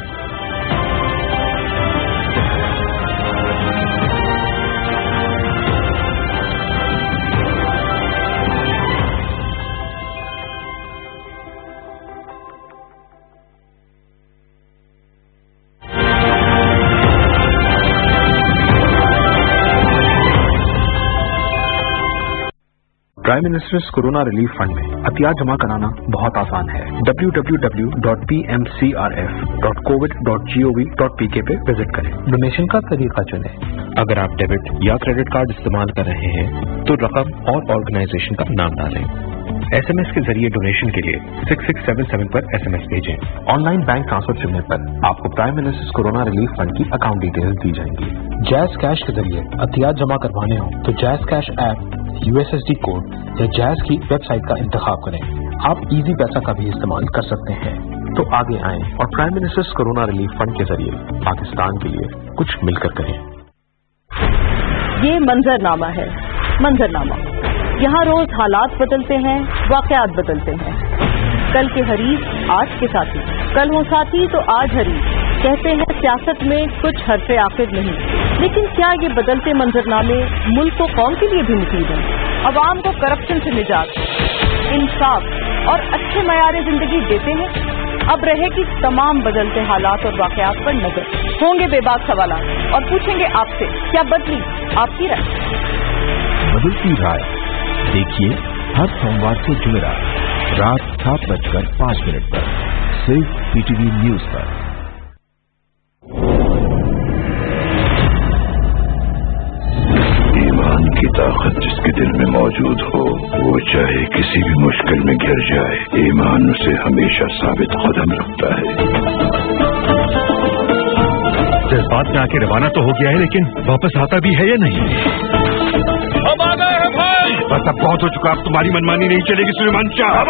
Prime ministers corona relief fund में अतिया जमा कराना बहुत आसान है। www.pmcrf.covid.gov.pk पे विजिट करें। डोनेशन का तरीका चुनें। अगर आप डेबिट या क्रेडिट कार्ड इस्तेमाल कर रहे हैं तो रकम और ऑर्गेनाइजेशन का नाम डालें। SMS के जरिए डोनेशन के लिए 6677 पर SMS भेजें। ऑनलाइन बैंक ट्रांसफर चुनने पर आपको prime ministers corona relief fund की अकाउंट डिटेल्स दी जाएंगी। जैज कैश के जरिए अतिया जमा करवाने हो तो jazz cash app, USSD code या जैज की वेबसाइट का इंतखाब करें। आप इजी पैसा का भी इस्तेमाल कर सकते हैं। तो आगे आएं और prime ministers corona relief fund के जरिए पाकिस्तान के लिए कुछ मिलकर करें। ये मंजरनामा है। मंजरनामा यहाँ रोज हालात बदलते हैं, वाकयात बदलते हैं। कल के हरीफ आज के साथी, कल हो साथी तो आज हरीफ। कहते हैं सियासत में कुछ हरफे आखिर नहीं, लेकिन क्या ये बदलते मंजरनामे मुल्क को कौम के लिए भी मुफीद हैं? अवाम को करप्शन से निजात, इंसाफ और अच्छे मयारे जिंदगी देते हैं? अब रहेगी तमाम बदलते हालात और वाकयात पर नजर। होंगे बेबाक सवालात और पूछेंगे आपसे, क्या बदली आपकी राय? बदलती राय देखिए हर सोमवार से जुमेरात रात 7:05 पर सिर्फ PTV न्यूज पर। ईमान की ताकत जिसके दिल में मौजूद हो, वो चाहे किसी भी मुश्किल में घिर जाए, ईमान उसे हमेशा साबित कदम रखता है। जज्बात में आके रवाना तो हो गया है, लेकिन वापस आता भी है या नहीं? हम आ गए हैं भाई। बस अब बहुत हो चुका, अब तुम्हारी मनमानी नहीं चलेगी सुलेमान शाह।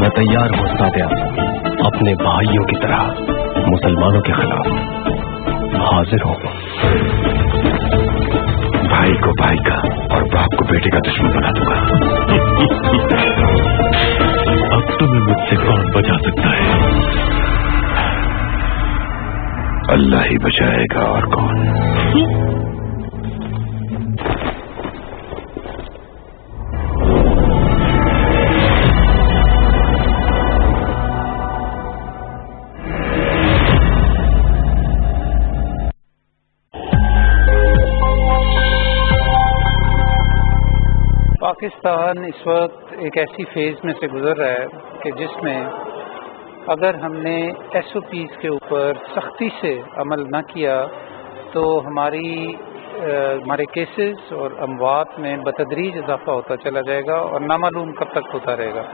मैं तैयार हूँ सादिया, अपने भाइयों की तरह मुसलमानों के खिलाफ हाजिर हूँ। भाई को भाई का और बाप को बेटे का दुश्मन बना दूंगा। अब तुम्हें मुझसे कौन बचा सकता है? अल्लाह ही बचाएगा, और कौन? पाकिस्तान इस वक्त एक ऐसी फेज में से गुजर रहा है कि जिसमें अगर हमने SOPs के ऊपर सख्ती से अमल न किया तो हमारे केसेस और अमवात में बतदरीज इजाफा होता चला जाएगा और नामालूम कब तक होता रहेगा।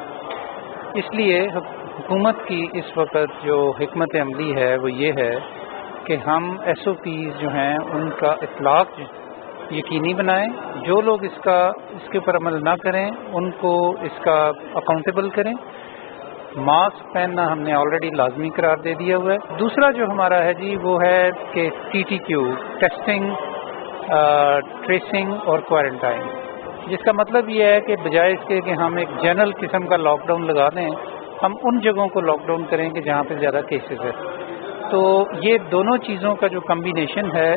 इसलिए हुकूमत की इस वक्त जो हिकमत अमली है वो ये है कि हम SOPs जो हैं उनका इतलाक یقینی بنائیں. جو لوگ اس کے اوپر عمل نہ کریں ان کو اس کا اکاؤنٹیبل کریں. ماسک پہننا ہم نے آلریڈی لازمی قرار دے دیا ہوا ہے. دوسرا جو ہمارا ہے جی وہ ہے کہ TTQ ٹیسٹنگ، ٹریسنگ اور کوارنٹائن، جس کا مطلب یہ ہے کہ بجائے اس کے کہ ہم ایک جنرل قسم کا لاک ڈاؤن لگا دیں، ہم ان جگہوں کو لاک ڈاؤن کریں کہ جہاں پہ زیادہ کیسز ہے. تو یہ دونوں چیزوں کا جو کمبینیشن ہے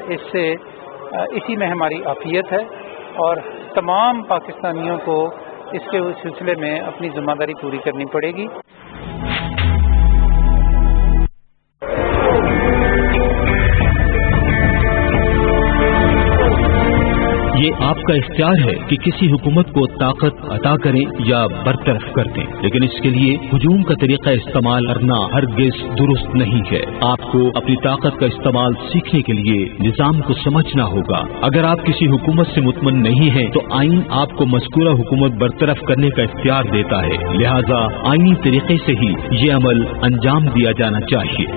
اسی میں ہماری عافیت ہے، اور تمام پاکستانیوں کو اس کے سلسلے میں اپنی ذمہ داری پوری کرنی پڑے گی. یہ آپ کا اختیار ہے کہ کسی حکومت کو طاقت عطا کریں یا برطرف کر دیں، لیکن اس کے لیے ہجوم کا طریقہ استعمال کرنا ہرگز درست نہیں ہے. آپ کو اپنی طاقت کا استعمال سیکھنے کے لیے نظام کو سمجھنا ہوگا. اگر آپ کسی حکومت سے مطمئن نہیں ہیں تو آئین آپ کو مذکورہ حکومت برطرف کرنے کا اختیار دیتا ہے، لہذا آئینی طریقے سے ہی یہ عمل انجام دیا جانا چاہیے.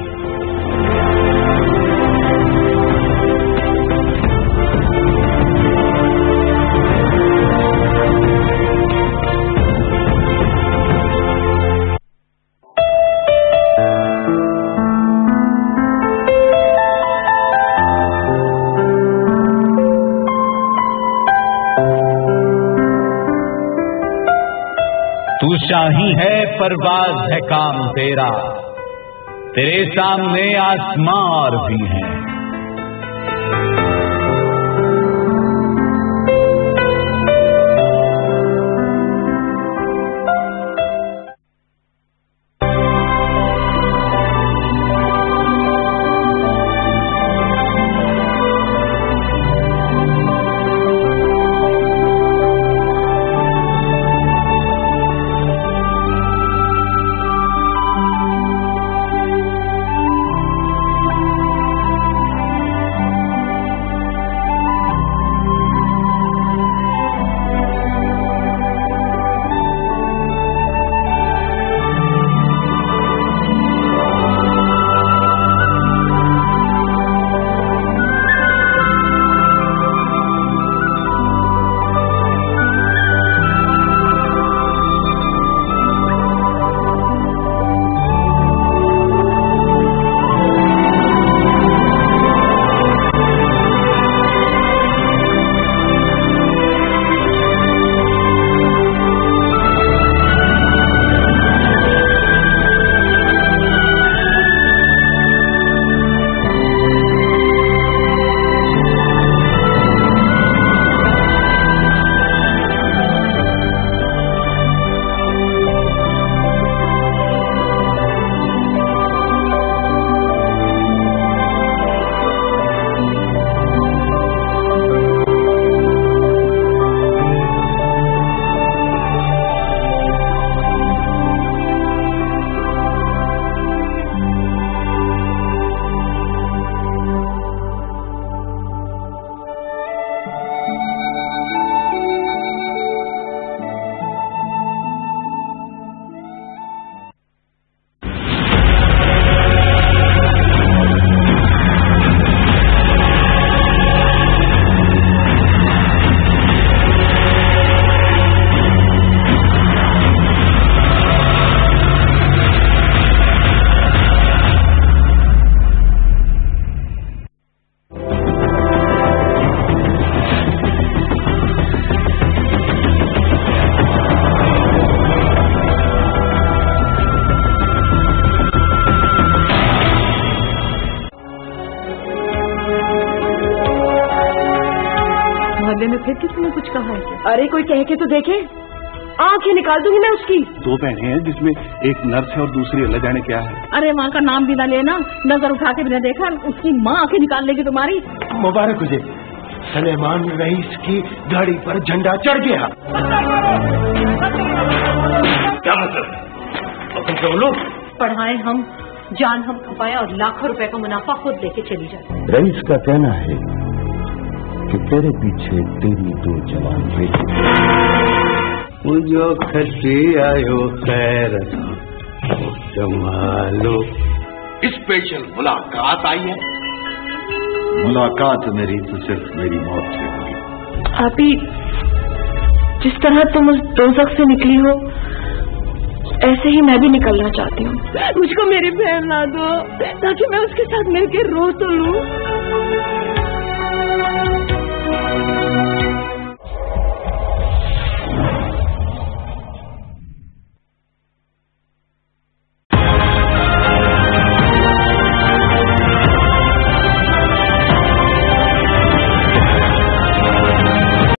شاہی ہے پرواز ہے کام تیرا، تیرے سامنے آسماں اور بھی ہیں. پھر کسی نے کچھ کہا ہے کیا؟ ارے کوئی کہہ کے تو دیکھے، آنکھیں نکال دوں گی میں اس کی. 2 بہنیں ہیں جس میں ایک نرس ہے اور دوسری اللہ جانے کیا ہے. ارے ماں کا نام بھی نہ لینا، نظر اٹھا کے بھی نہ دیکھا، اس کی ماں آنکھیں نکال لے گی تمہاری. مبارک تجھے، سلیمان رئیس کی گاڑی پر جھنڈا چڑھ گیا. کیا مطلب؟ لوگ پڑھائیں ہم، جان ہم کھپائے اور لاکھوں روپے کا منافع خود لے کے چلی جائے. رئیس کا کہنا ہے کہ تیرے پیچھے تیری 2 جوان بیٹے جو کھٹی آئیو خیر جمالو. اسپیشل ملاقات آئی ہے. ملاقات میری تو صرف میری موت سے ہوئی. आपी, जिस तरह तुम उस दोज़ख से निकली हो ऐसे ही मैं भी निकलना चाहती हूँ। मुझको मेरी बहन ला दो ताकि मैं उसके साथ मिलकर रो तो लूं।